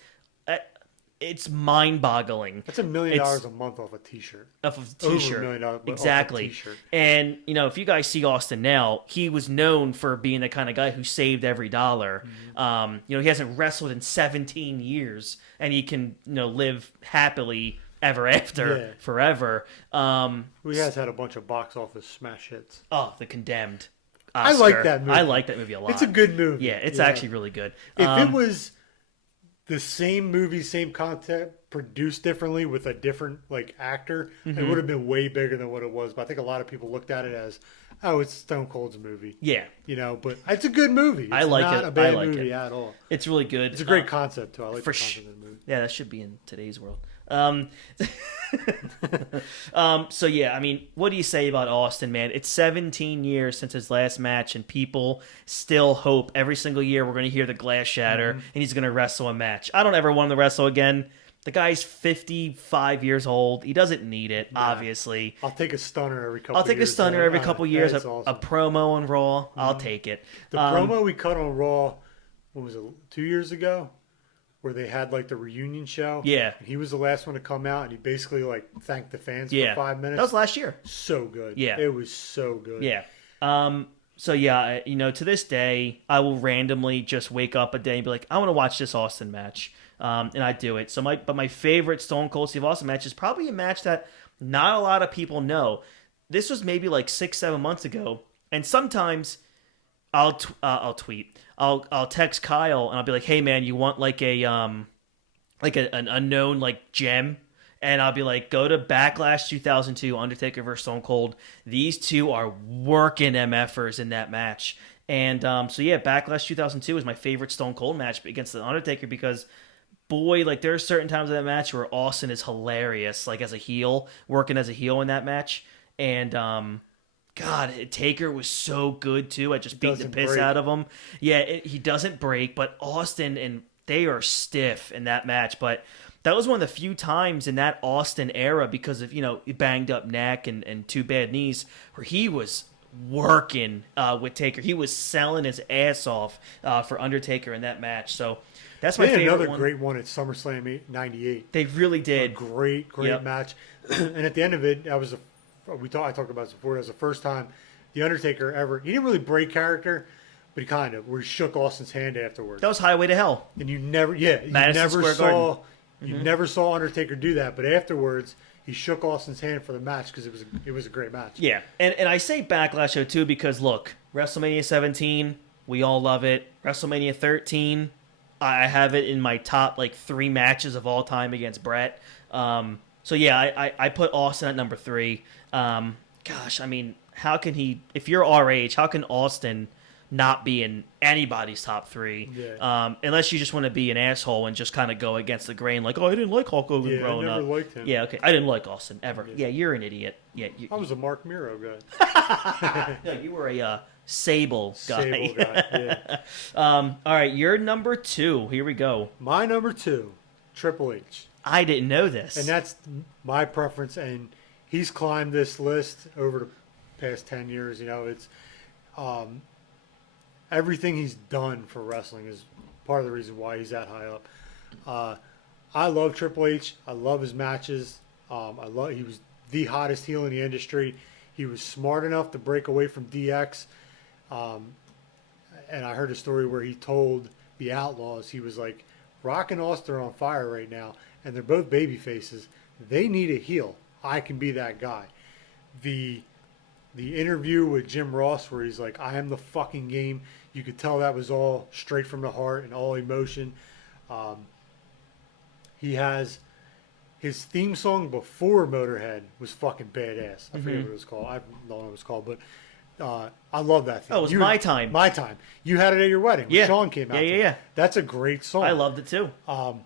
it's mind-boggling. That's $1 million a month off a t-shirt. Off of a t-shirt. Over $1 million exactly. Off a t-shirt. And, if you guys see Austin now, he was known for being the kind of guy who saved every dollar. Mm-hmm. He hasn't wrestled in 17 years, and he can, live happily ever after, forever. He has had a bunch of box office smash hits. Oh, The Condemned. Oscar. I like that movie. I like that movie a lot. It's a good movie. Yeah, it's actually really good. If it was the same movie, same content, produced differently with a different actor, it would have been way bigger than what it was. But I think a lot of people looked at it as, oh, it's Stone Cold's movie. Yeah, but it's a good movie. It's I like not it. a bad I like movie it. at all. It's really good. It's a great concept too. I like the concept of the movie. Yeah, that should be in today's world. So yeah, I mean, what do you say about Austin, man? It's 17 years since his last match, and people still hope every single year we're going to hear the glass shatter and he's going to wrestle a match. I don't ever want him to wrestle again. The guy's 55 years old. He doesn't need it, obviously. I'll take a stunner every couple years. I'll take a stunner every couple years. Awesome. A promo on Raw. I'll take it. The promo we cut on Raw, what was it, 2 years ago? Where they had the reunion show. Yeah. He was the last one to come out, and he basically thanked the fans for 5 minutes. That was last year. So good. Yeah. It was so good. Yeah. So yeah, to this day, I will randomly just wake up a day and be like, I want to watch this Austin match. And I do it. So my favorite Stone Cold Steve Austin match is probably a match that not a lot of people know. This was maybe 6-7 months ago, and sometimes I'll tweet. I'll text Kyle and I'll be like, "Hey man, you want an unknown gem?" And I'll be like, "Go to Backlash 2002, Undertaker versus Stone Cold. These two are working MFers in that match." And Backlash 2002 is my favorite Stone Cold match against the Undertaker, because boy, there are certain times in that match where Austin is hilarious, as a heel, working as a heel in that match. And God, Taker was so good too at just beating the piss out of him. Yeah, he doesn't break, but Austin, and they are stiff in that match. But that was one of the few times in that Austin era, because of banged up neck and two bad knees, where he was working with Taker. He was selling his ass off for Undertaker in that match. So that's my favorite another one. great one at SummerSlam '98. They really did. A great match. And at the end of it, I talked about this before. It was the first time the Undertaker ever. He didn't really break character, but he kind of, where he shook Austin's hand afterwards. That was Highway to Hell. And you never saw Undertaker do that. But afterwards, he shook Austin's hand for the match, because it was a great match. Yeah, and I say Backlash 02 because look, WrestleMania 17, we all love it. WrestleMania 13, I have it in my top 3 matches of all time against Brett. So yeah, I put Austin at number 3. Gosh, I mean, how can he? If you're our age, how can Austin not be in anybody's top 3. Yeah. Unless you just want to be an asshole and just kind of go against the grain, like, oh, I didn't like Hulk Hogan Yeah, I growing never up. liked him. Yeah, okay. I didn't like Austin ever. Yeah, you're an idiot. Yeah, I was a Mark Miro guy. no, you were a Sable guy. Sable guy, yeah. All right, you're number 2. Here we go. My number 2, Triple H. I didn't know this. And that's my preference, and he's climbed this list over the past 10 years. You know, it's everything he's done for wrestling is part of the reason why he's that high up. I love Triple H. I love his matches. He was the hottest heel in the industry. He was smart enough to break away from DX. And I heard a story where he told the Outlaws, he was like, Rock and Austin are on fire right now, and they're both baby faces. They need a heel. I can be that guy. The interview with Jim Ross where he's like, I am the fucking game. You could tell that was all straight from the heart and all emotion. He has his theme song before Motorhead was fucking badass. I forget what it was called. I don't know what it was called, but I love that theme. Oh, it was My Time. My Time. You had it at your wedding. Yeah. Sean came out. Yeah. That's a great song. I loved it too.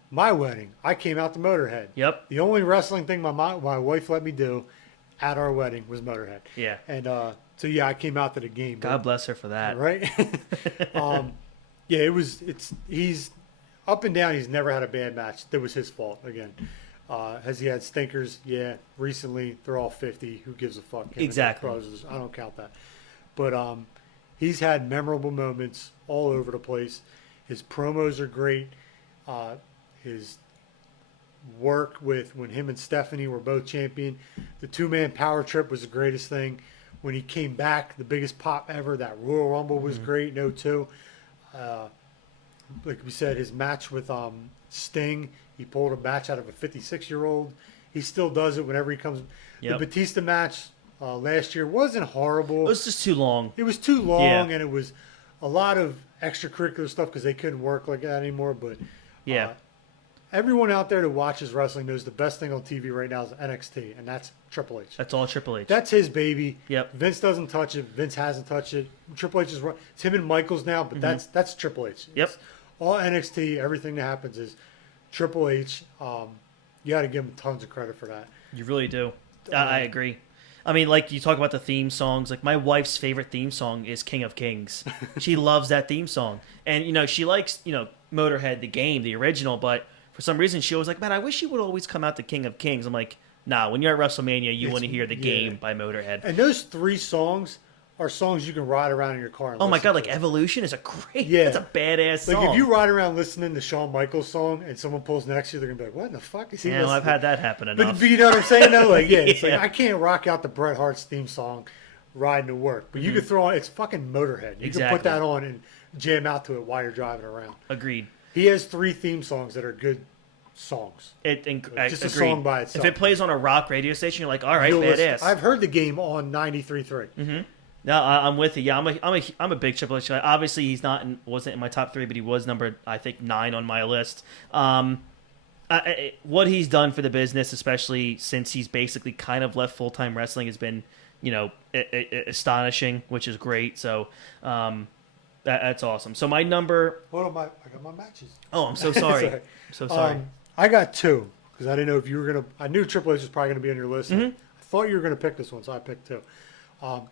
My wedding, I came out to Motorhead. Yep. The only wrestling thing my wife let me do at our wedding was Motorhead. Yeah. And so yeah, I came out to the game. God bless her for that. Right? Yeah, he's up and down. He's never had a bad match. That was his fault again. Has he had stinkers? Yeah. Recently, they're all 50. Who gives a fuck? Exactly. I don't count that. But he's had memorable moments all over the place. His promos are great. His work with when him and Stephanie were both champion. The 2-man power trip was the greatest thing. When he came back, the biggest pop ever. That Royal Rumble was great. No two. Like we said, his match with Sting, he pulled a match out of a 56-year-old. He still does it whenever he comes. Yep. The Batista match last year wasn't horrible. It was just too long. It was too long, Yeah. and it was a lot of extracurricular stuff because they couldn't work like that anymore. But Yeah. everyone out there that watches wrestling knows the best thing on TV right now is NXT, and that's Triple H. That's all Triple H. That's his baby. Yep. Vince doesn't touch it. Vince hasn't touched it. Triple H is it's him and Michaels now, but that's Triple H. Yep. It's all NXT. Everything that happens is Triple H. You got to give him tons of credit for that. You really do. I agree. I mean, like you talk about the theme songs. Like my wife's favorite theme song is King of Kings. She loves that theme song, and she likes Motorhead the game, the original. But for some reason, she was like, "Man, I wish you would always come out to King of Kings." I'm like, "Nah, when you're at WrestleMania, you want to hear the game by Motorhead." And those 3 songs are songs you can ride around in your car. And Oh my listen god, to. like Evolution is a great, Yeah. it's a badass song. Like if you ride around listening to Shawn Michaels song and someone pulls next to you, they're gonna be like, "What in the fuck is he?" Yeah, well, listening I've had that happen But, enough. but you know what I'm saying though? Like it's Yeah. like I can't rock out the Bret Hart's theme song riding to work, but you could throw on it's fucking Motorhead. You can Exactly. put that on and jam out to it while you're driving around. Agreed. He has 3 theme songs that are good songs. Just a agreed. song by itself. If it plays on a rock radio station, you're like, all right, You'll listen- badass. I've heard the game on 93.3. No, I'm with you. Yeah, I'm a big Triple H guy. Obviously, wasn't in my top 3, but he was number, I think, 9 on my list. What he's done for the business, especially since he's basically kind of left full-time wrestling, has been, astonishing, which is great. So, that's awesome. So my number. Hold on, I got my matches. Oh, I'm so sorry. Sorry. I'm so sorry. I got 2 because I didn't know if you were gonna. I knew Triple H was probably gonna be on your list. I thought you were gonna pick this one, so I picked 2.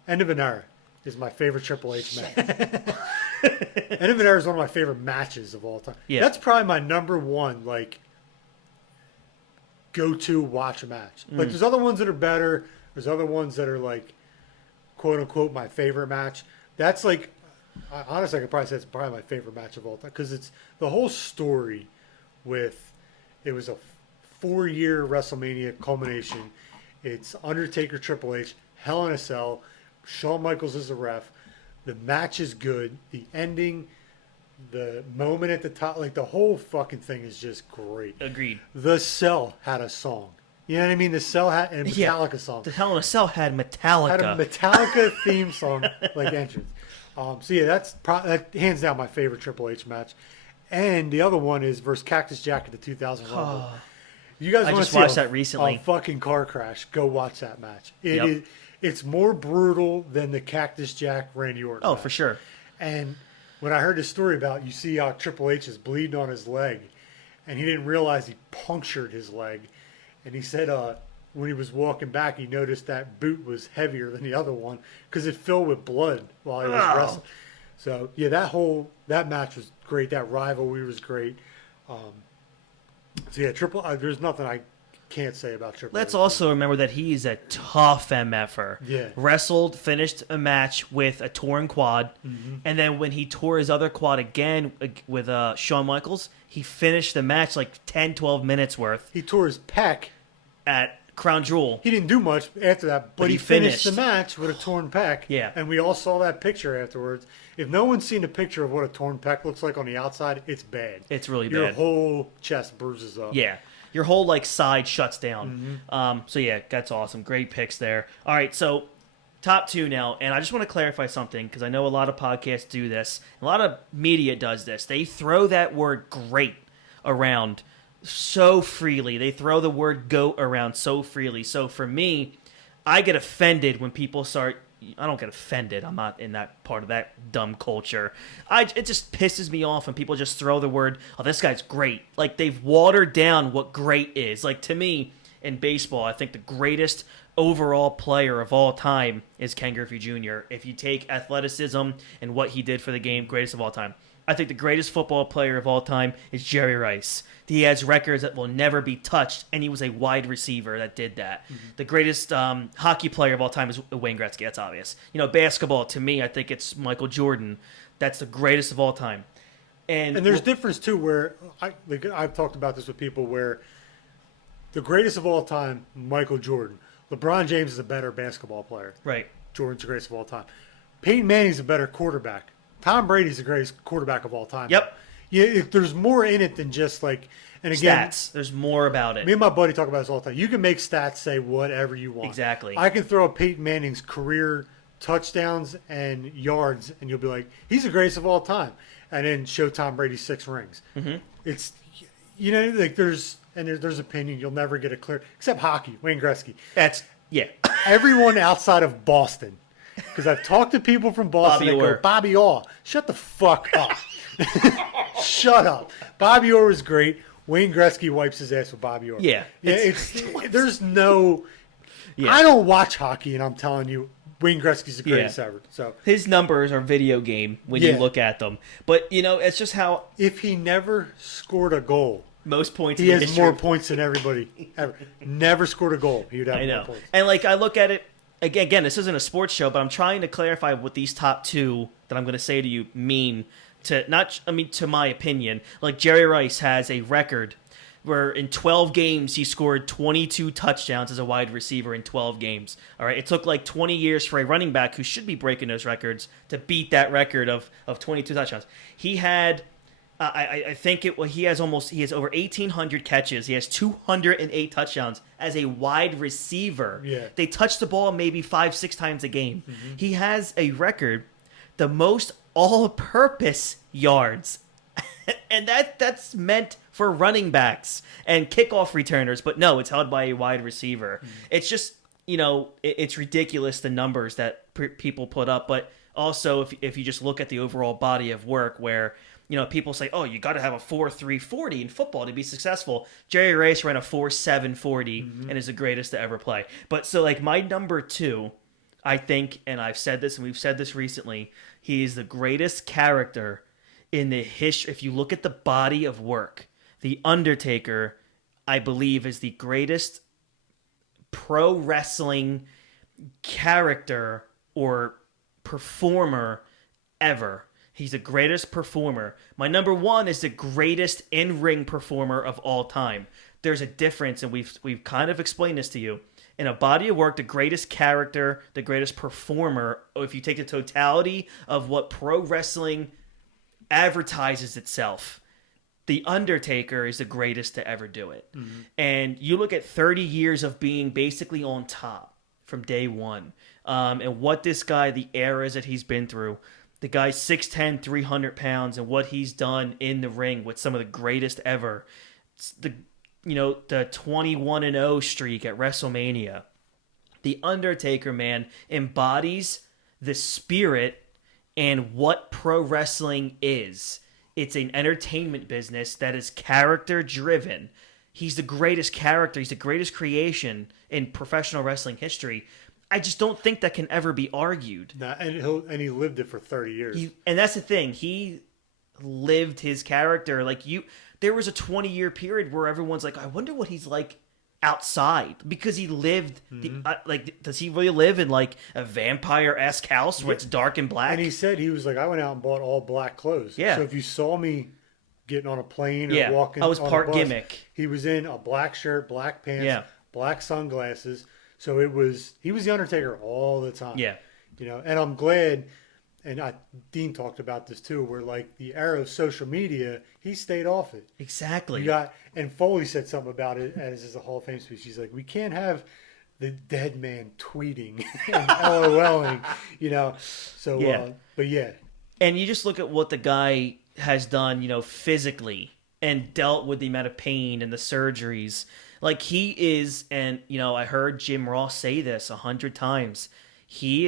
End of an Era is my favorite Triple H match. End of an Era is one of my favorite matches of all time. Yeah. That's probably my number 1 go-to watch a match. Like there's other ones that are better. There's other ones that are like quote unquote my favorite match. That's like honestly I could probably say it's probably my favorite match of all time because it's the whole story with it was a 4-year WrestleMania culmination. It's Undertaker Triple H, Hell in a Cell, Shawn Michaels is the ref. The match is good. The ending, the moment at the top, like the whole fucking thing is just great. Agreed. The Cell had a song. You know what I mean? The Cell had a Metallica song. The Hell in a Cell had Metallica. Had a Metallica theme song like entrance. So yeah, that's that hands down my favorite Triple H match. And the other one is versus Cactus Jack at the 2000 Rumble. You guys I want to just see watched that recently. a fucking car crash? Go watch that match. Yep. It's more brutal than the Cactus Jack Randy Orton. Oh, match. for sure. And when I heard the story about, you see how Triple H is bleeding on his leg, and he didn't realize he punctured his leg. And he said when he was walking back, he noticed that boot was heavier than the other one because it filled with blood while he was Oh. wrestling. So yeah, that match was great. That rivalry was great. So yeah, there's nothing I can't say about Triple Let's H. also remember that he is a tough MFer. Yeah. Wrestled, finished a match with a torn quad, and then when he tore his other quad again with Shawn Michaels, he finished the match like 10, 12 minutes worth He tore his pec. at Crown Jewel. He didn't do much after that, but he he finished the finished. match with a torn pec. Yeah. And we all saw that picture afterwards. If no one's seen a picture of what a torn pec looks like on the outside, it's bad. It's really Your bad. whole chest bruises up. Yeah. Your whole like side shuts down. So yeah, that's awesome. Great picks there. All right, so top two now, and I just want to clarify something because I know a lot of podcasts do this. A lot of media does this. They throw that word "great" around so freely. They throw the word "goat" around so freely. So for me, I get offended when people start. I don't get offended. I'm not in that part of that dumb culture. It just pisses me off when people just throw the word, "Oh, this guy's great." Like they've watered down what great is. Like to me, in baseball, I think the greatest overall player of all time is Ken Griffey Jr. If you take athleticism and what he did for the game, greatest of all time. I think the greatest football player of all time is Jerry Rice. He has records that will never be touched, and he was a wide receiver that did that. The greatest hockey player of all time is Wayne Gretzky. That's obvious. Basketball, to me, I think it's Michael Jordan. That's the greatest of all time. And And there's difference too, where I've talked about this with people, where the greatest of all time, Michael Jordan. LeBron James is a better basketball player. right. Jordan's the greatest of all time. Peyton Manning's a better quarterback. Tom Brady's the greatest quarterback of all time. Yep. Yeah, there's more in it than just like. And again, Stats. There's more about it. me and my buddy talk about this all the time. You can make stats say whatever you want. Exactly. I can throw up Peyton Manning's career touchdowns and yards, and you'll be like, he's the greatest of all time. And then show Tom Brady 6 rings. Mm-hmm. It's, like there's opinion. You'll never get a clear, except hockey, Wayne Gretzky. That's yeah. Everyone outside of Boston, because I've talked to people from Boston. Bobby They Orr. go, Bobby Orr, shut the fuck up. Shut up. Bobby Orr is great. Wayne Gretzky wipes his ass with Bobby Orr. Yeah. There's no. Yeah. I don't watch hockey, and I'm telling you, Wayne Gretzky's the greatest ever. So His numbers are video game when you Yeah. look at them. But it's just how if he never scored a goal, most points he in the has history more points than everybody ever. Never scored a goal. He would have I more know. points. And I look at it again, this isn't a sports show, but I'm trying to clarify what these top two that I'm going to say to you mean to my opinion. Like Jerry Rice has a record where in 12 games he scored 22 touchdowns as a wide receiver in 12 games. All right, it took like 20 years for a running back who should be breaking those records to beat that record of 22 touchdowns. He had I think he has over 1,800 catches. He has 208 touchdowns as a wide receiver. Yeah. They touch the ball maybe 5-6 times a game. He has a record, the most all-purpose yards, and that's meant for running backs and kickoff returners. But no, it's held by a wide receiver. It's just it's ridiculous the numbers that people put up. But also, if you just look at the overall body of work, where people say, oh, you got to have a 4.340 in football to be successful. Jerry Rice ran a 4.740 and is the greatest to ever play. But so my number two, I think, and I've said this and we've said this recently, he is the greatest character in the history. If you look at the body of work, The Undertaker, I believe, is the greatest pro wrestling character or performer ever. He's the greatest performer. My number one is the greatest in-ring performer of all time. There's a difference, and we've kind of explained this to you. In a body of work, the greatest character, the greatest performer, if you take the totality of what pro wrestling advertises itself, The Undertaker is the greatest to ever do it. And you look at 30 years of being basically on top from day one, and what this guy, the eras that he's been through. The guy's 6'10", 300 pounds, and what he's done in the ring with some of the greatest ever. The 21-0 streak at WrestleMania. The Undertaker, man, embodies the spirit And what pro wrestling is, it's an entertainment business that is character driven. He's the greatest character. He's the greatest creation in professional wrestling history. I just don't think that can ever be argued. Nah, and he lived it for 30 years. And that's the thing. He lived his character. Like there was a 20-year period where everyone's like, I wonder what he's like outside, because he lived does he really live in like a vampire-esque house where it's dark and black? And he said he was like, I went out and bought all black clothes. Yeah. So if you saw me getting on a plane or walking, I was on part a bus, gimmick. He was in a black shirt, black pants, black sunglasses. So he was the Undertaker all the time. Yeah. And I'm glad. And Dean talked about this too, where like the era of social media, he stayed off it. Exactly. And Foley said something about it as is a Hall of Fame speech. He's like, we can't have the dead man tweeting and LOLing, So, but yeah. And you just look at what the guy has done, physically, and dealt with the amount of pain and the surgeries. Like he is, and I heard Jim Ross say this 100 times. He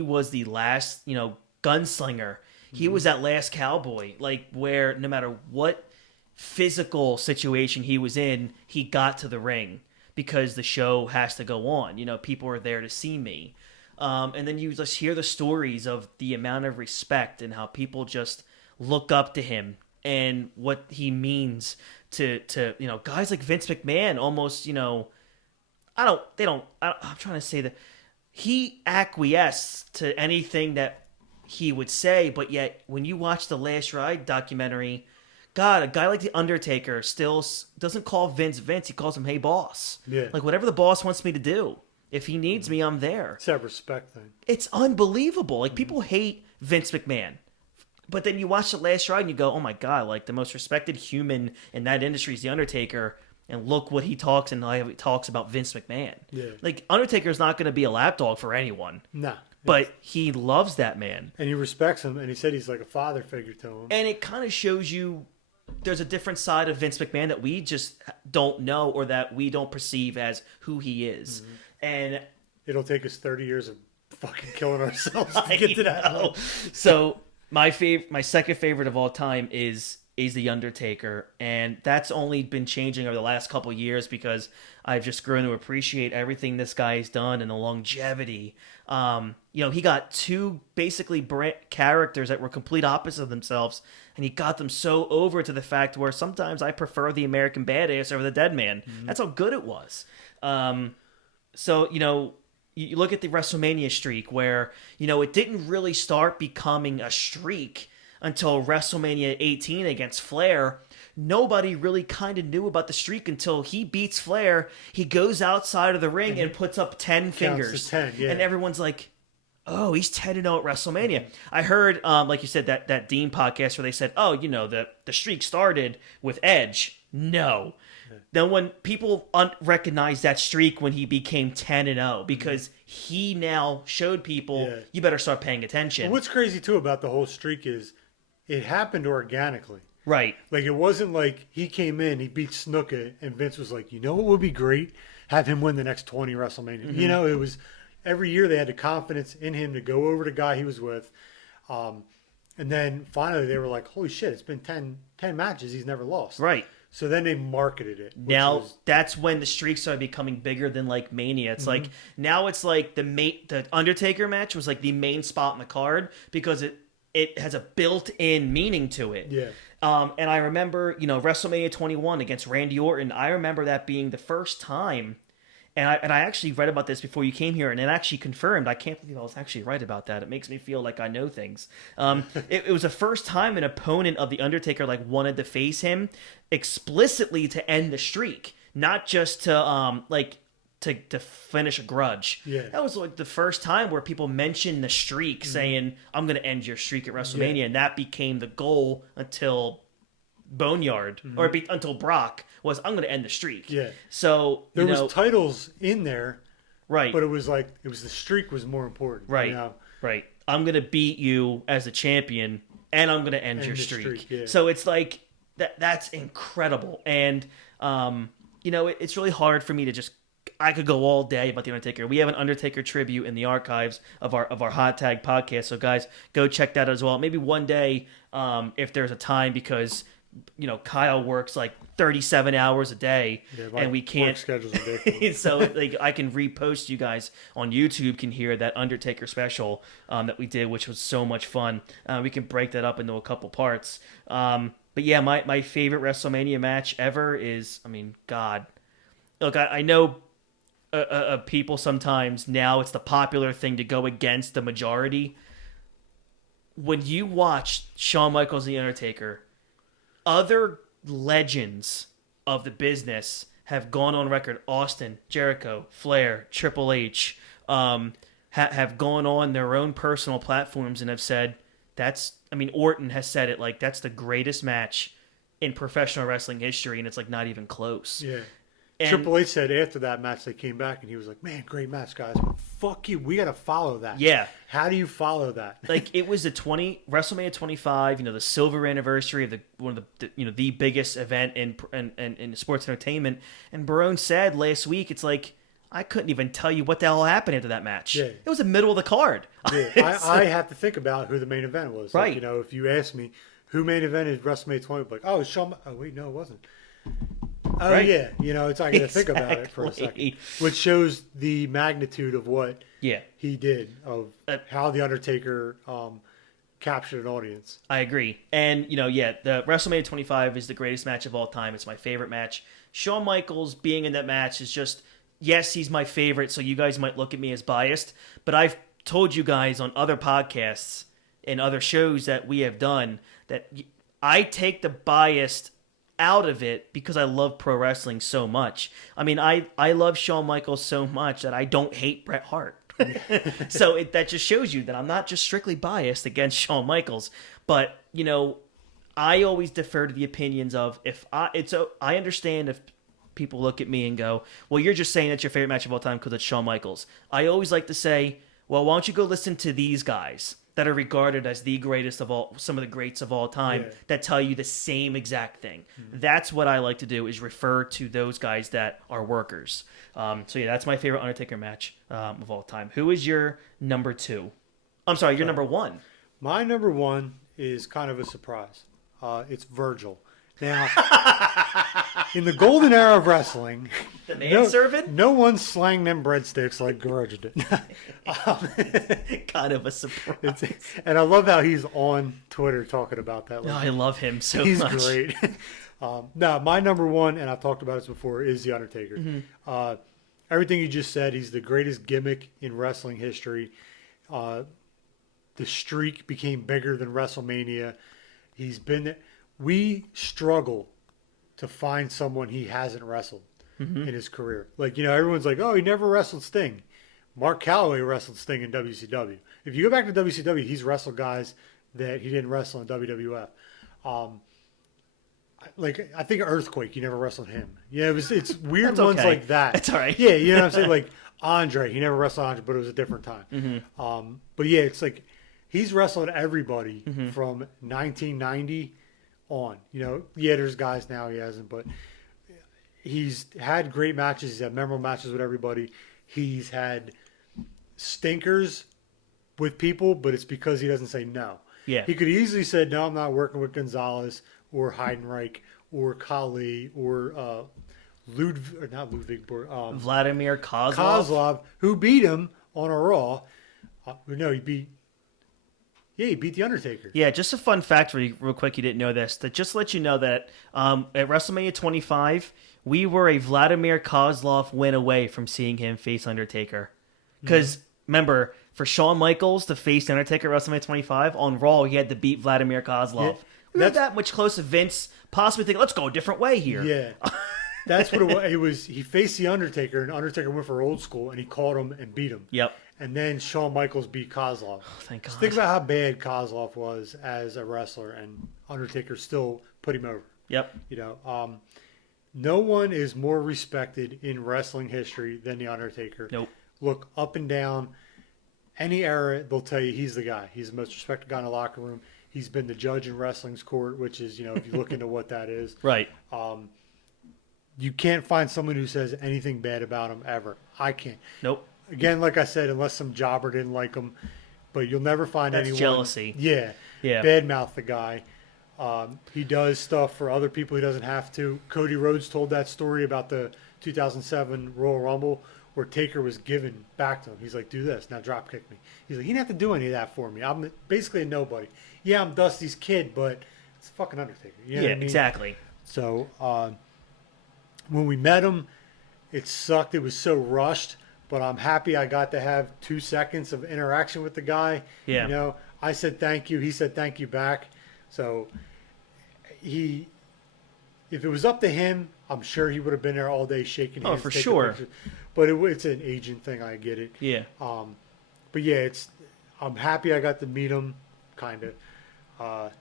was the last, gunslinger. He was that last cowboy, like where no matter what physical situation he was in, he got to the ring because the show has to go on. People are there to see me. And then you just hear the stories of the amount of respect and how people just look up to him and what he means to guys like Vince McMahon. Almost, I'm trying to say that he acquiesced to anything that he would say, but yet when you watch the Last Ride documentary, God, a guy like the Undertaker still doesn't call Vince Vince. He calls him, "Hey, boss." Yeah. Like whatever the boss wants me to do. If he needs me, I'm there. It's that respect thing. It's unbelievable. Like people hate Vince McMahon. But then you watch The Last Ride and you go, oh my God, like the most respected human in that industry is The Undertaker. And look what he talks and how he talks about Vince McMahon. Yeah. Like Undertaker's not going to be a lapdog for anyone. Nah. But he loves that man. And he respects him. And he said he's like a father figure to him. And it kind of shows you there's a different side of Vince McMahon that we just don't know or that we don't perceive as who he is. Mm-hmm. And it'll take us 30 years of fucking killing ourselves to get to that. So my second favorite of all time is The Undertaker, and that's only been changing over the last couple of years because I've just grown to appreciate everything this guy has done and the longevity. He got two basically characters that were complete opposites of themselves, and he got them so over to the fact where sometimes I prefer the American Badass over the Dead Man. Mm-hmm. That's how good it was. So, you look at the WrestleMania streak where, it didn't really start becoming a streak until WrestleMania 18 against Flair. Nobody really kind of knew about the streak until he beats Flair. He goes outside of the ring and puts up 10 fingers. 10, yeah. And everyone's like, oh, he's 10-0 at WrestleMania. I heard, like you said, that Dean podcast where they said, oh, the streak started with Edge. No. Then when people recognized that streak when he became 10-0 because he now showed people you better start paying attention. Well, what's crazy too about the whole streak is it happened organically. Right. Like it wasn't like he came in, he beat Snuka, and Vince was like, what would be great? Have him win the next 20 WrestleMania. Mm-hmm. It was every year they had the confidence in him to go over the guy he was with. And then finally they were like, holy shit, it's been 10 matches. He's never lost. Right. So then they marketed it. Now that's when the streaks started becoming bigger than like Mania. It's like now it's like the Undertaker match was like the main spot in the card because it has a built-in meaning to it. Yeah. And I remember, WrestleMania 21 against Randy Orton. I remember that being the first time. And I actually read about this before you came here, and it actually confirmed. I can't believe I was actually right about that. It makes me feel like I know things. It was the first time an opponent of The Undertaker wanted to face him explicitly to end the streak, not just to to finish a grudge. Yeah. That was like the first time where people mentioned the streak, saying, I'm going to end your streak at WrestleMania, and that became the goal until Boneyard, or until Brock was, I'm going to end the streak. Yeah. So there was titles in there, right? But it was the streak was more important, right? Right. I'm going to beat you as a champion, and I'm going to end your streak. Yeah. So it's like that's incredible, and it's really hard for me to just. I could go all day about the Undertaker. We have an Undertaker tribute in the archives of our Hot Tag podcast. So guys, go check that out as well. Maybe one day, if there's a time, because Kyle works like 37 hours a day, and we can't. Work schedule's ridiculous. So like I can repost. You guys on YouTube can hear that Undertaker special that we did, which was so much fun. We can break that up into a couple parts. But yeah, my favorite WrestleMania match ever is, God. Look, I know people sometimes now it's the popular thing to go against the majority. When you watch Shawn Michaels and The Undertaker, other legends of the business have gone on record. Austin, Jericho, Flair, Triple H have gone on their own personal platforms and have said, Orton has said it, like, that's the greatest match in professional wrestling history, and it's like not even close. Yeah. And Triple H said after that match they came back and he was like, "Man, great match, guys. But fuck you. We got to follow that." Yeah. How do you follow that? Like, it was the WrestleMania 25, the silver anniversary of one of the biggest event in sports entertainment. And Barone said last week, it's like, I couldn't even tell you what the hell happened after that match. Yeah. It was the middle of the card. Yeah. I have to think about who the main event was. Right. Like, if you ask me who main evented WrestleMania 20, I'd be like, oh, Shawn. Oh wait, no, it wasn't. Oh Right. yeah, it's I got to think about it for a second, which shows the magnitude of what he did, of how the Undertaker captured an audience. I agree. And, the WrestleMania 25 is the greatest match of all time. It's my favorite match. Shawn Michaels being in that match is just, yes, he's my favorite, so you guys might look at me as biased, but I've told you guys on other podcasts and other shows that we have done that I take the bias out of it because I love pro wrestling so much. I love Shawn Michaels so much that I don't hate Bret Hart. So that just shows you that I'm not just strictly biased against Shawn Michaels, but I always defer to the opinions of I understand if people look at me and go, well, you're just saying that's your favorite match of all time because it's Shawn Michaels. I always like to say, well, why don't you go listen to these guys that are regarded as the greatest of all, some of the greats of all time, that tell you the same exact thing. Mm-hmm. That's what I like to do, is refer to those guys that are workers. So yeah, that's my favorite Undertaker match of all time. Who is your number two? I'm sorry, your number one. My number one is kind of a surprise. It's Virgil. Now, in the golden era of wrestling, the manservant? No one slang them breadsticks like Virgil did. Kind of a surprise. And I love how he's on Twitter talking about that. I love him so much. He's great. No, my number one, and I've talked about this before, is The Undertaker. Mm-hmm. Everything you just said, he's the greatest gimmick in wrestling history. The streak became bigger than WrestleMania. We struggle to find someone he hasn't wrestled in his career. Like, everyone's like, oh, he never wrestled Sting. Mark Calloway wrestled Sting in WCW. If you go back to WCW, he's wrestled guys that he didn't wrestle in WWF. I think Earthquake, he never wrestled him. Yeah, it's weird ones like that. That's all right. Yeah, you know what I'm saying? Like Andre, he never wrestled Andre, but it was a different time. Mm-hmm. But yeah, it's like he's wrestled everybody from 1990 on. There's guys now he hasn't, but he's had great matches. He's had memorable matches with everybody. He's had stinkers with people, but it's because he doesn't say no. Yeah. He could easily said, no, I'm not working with Gonzalez or Heidenreich or Kali or Vladimir Kozlov. Kozlov, who beat him on a Raw. He beat The Undertaker. Yeah, just a fun fact real quick, you didn't know this, that just to let you know that at WrestleMania 25, we were a Vladimir Kozlov win away from seeing him face Undertaker. Because, remember, for Shawn Michaels to face The Undertaker at WrestleMania 25, on Raw, he had to beat Vladimir Kozlov. Yeah, we were that much closer. Vince possibly thinking, let's go a different way here. Yeah. That's what it was. He faced The Undertaker, and Undertaker went for old school, and he caught him and beat him. Yep. And then Shawn Michaels beat Kozlov. Oh, thank God. Just think about how bad Kozlov was as a wrestler, and Undertaker still put him over. Yep. No one is more respected in wrestling history than The Undertaker. Nope. Look up and down any era, they'll tell you he's the guy. He's the most respected guy in the locker room. He's been the judge in wrestling's court, which is, if you look into what that is. Right. you can't find someone who says anything bad about him ever. I can't. Nope. Again, like I said, unless some jobber didn't like him, but you'll never find That's anyone. jealousy. Yeah. Yeah. Badmouth the guy. He does stuff for other people he doesn't have to. Cody Rhodes told that story about the 2007 Royal Rumble where Taker was given back to him. He's like, do this, now drop kick me. He's like, he didn't have to do any of that for me. I'm basically a nobody. Yeah, I'm Dusty's kid, but it's fucking Undertaker. You know Yeah, what I mean? exactly. So when we met him, it sucked. It was so rushed, but I'm happy I got to have 2 seconds of interaction with the guy. Yeah. You know, I said thank you. He said thank you back. So if it was up to him, I'm sure he would have been there all day shaking hands. Oh, for taking sure. pictures. But it's an agent thing. I get it. Yeah. But yeah, I'm happy I got to meet him, kind of.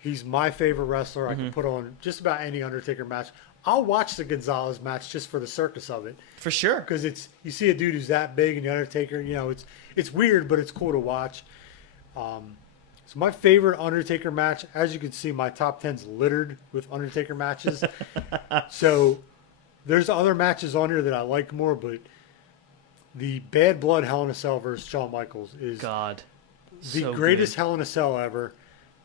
He's my favorite wrestler. I can put on just about any Undertaker match. I'll watch the Gonzalez match just for the circus of it. For sure. Because you see a dude who's that big and the Undertaker, you know, it's weird, but it's cool to watch. So my favorite Undertaker match, as you can see, my top 10's littered with Undertaker matches. So there's other matches on here that I like more, but the Bad Blood Hell in a Cell versus Shawn Michaels is God. the So greatest good. Hell in a Cell ever.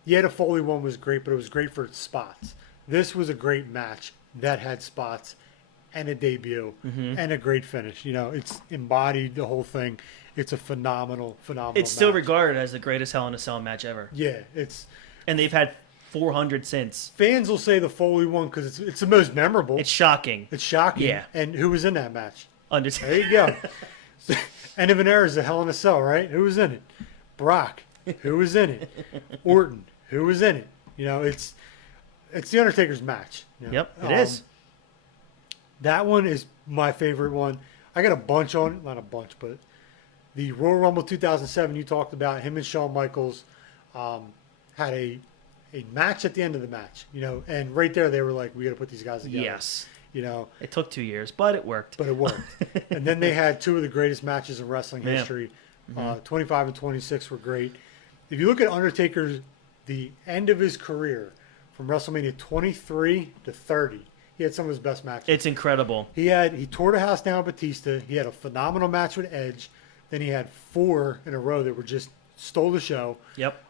Yeah, the Foley one was great, but it was great for its spots. This was a great match that had spots and a debut and a great finish. You know, it's embodied the whole thing. It's a phenomenal It's still match. regarded as the greatest Hell in a Cell match ever. Yeah, it's And they've had 400 since. fans will say the Foley one because it's the most memorable. It's shocking. It's shocking. Yeah. And who was in that match? Undertaker. There you go. End of an era is a Hell in a Cell, right? Who was in it? Brock. Who was in it? Orton. Who was in it? You know, it's the Undertaker's match. You know? Yep, it is. That one is my favorite one. I got a bunch on it, not a bunch, but the Royal Rumble 2007 you talked about, him and Shawn Michaels had a match at the end of the match, you know, and right there they were like, we got to put these guys together. Yes. You know, It took 2 years, but it worked. but it worked. And then they had two of the greatest matches in wrestling Yeah. history. 25 and 26 were great. If you look at Undertaker's, the end of his career from WrestleMania 23 to 30, he had some of his best matches. It's incredible. He tore the house down with Batista. He had a phenomenal match with Edge. Then he had 4 in a row that were just stole the show. Yep.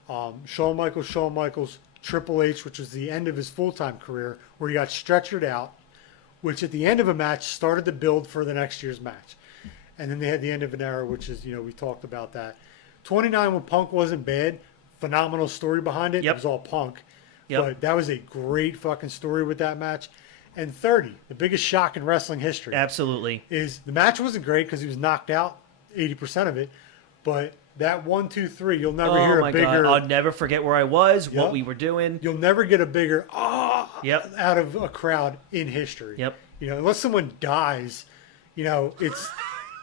Shawn Michaels, Triple H, which was the end of his full-time career, where he got stretchered out, which at the end of a match started to build for the next year's match. And then they had the end of an era, which is, you know, we talked about that. 29 when Punk wasn't bad. Phenomenal story behind it. Yep. It was all Punk. Yep. But that was a great fucking story with that match. And 30, the biggest shock in wrestling history, Absolutely. is the match wasn't great because he was knocked out 80% of it. But that 1, 2, 3, you'll never Oh hear my a bigger. God. I'll never forget where I was, Yep. what we were doing. You'll never get a bigger Yep. out of a crowd in history. Yep. You know, unless someone dies, you know, it's,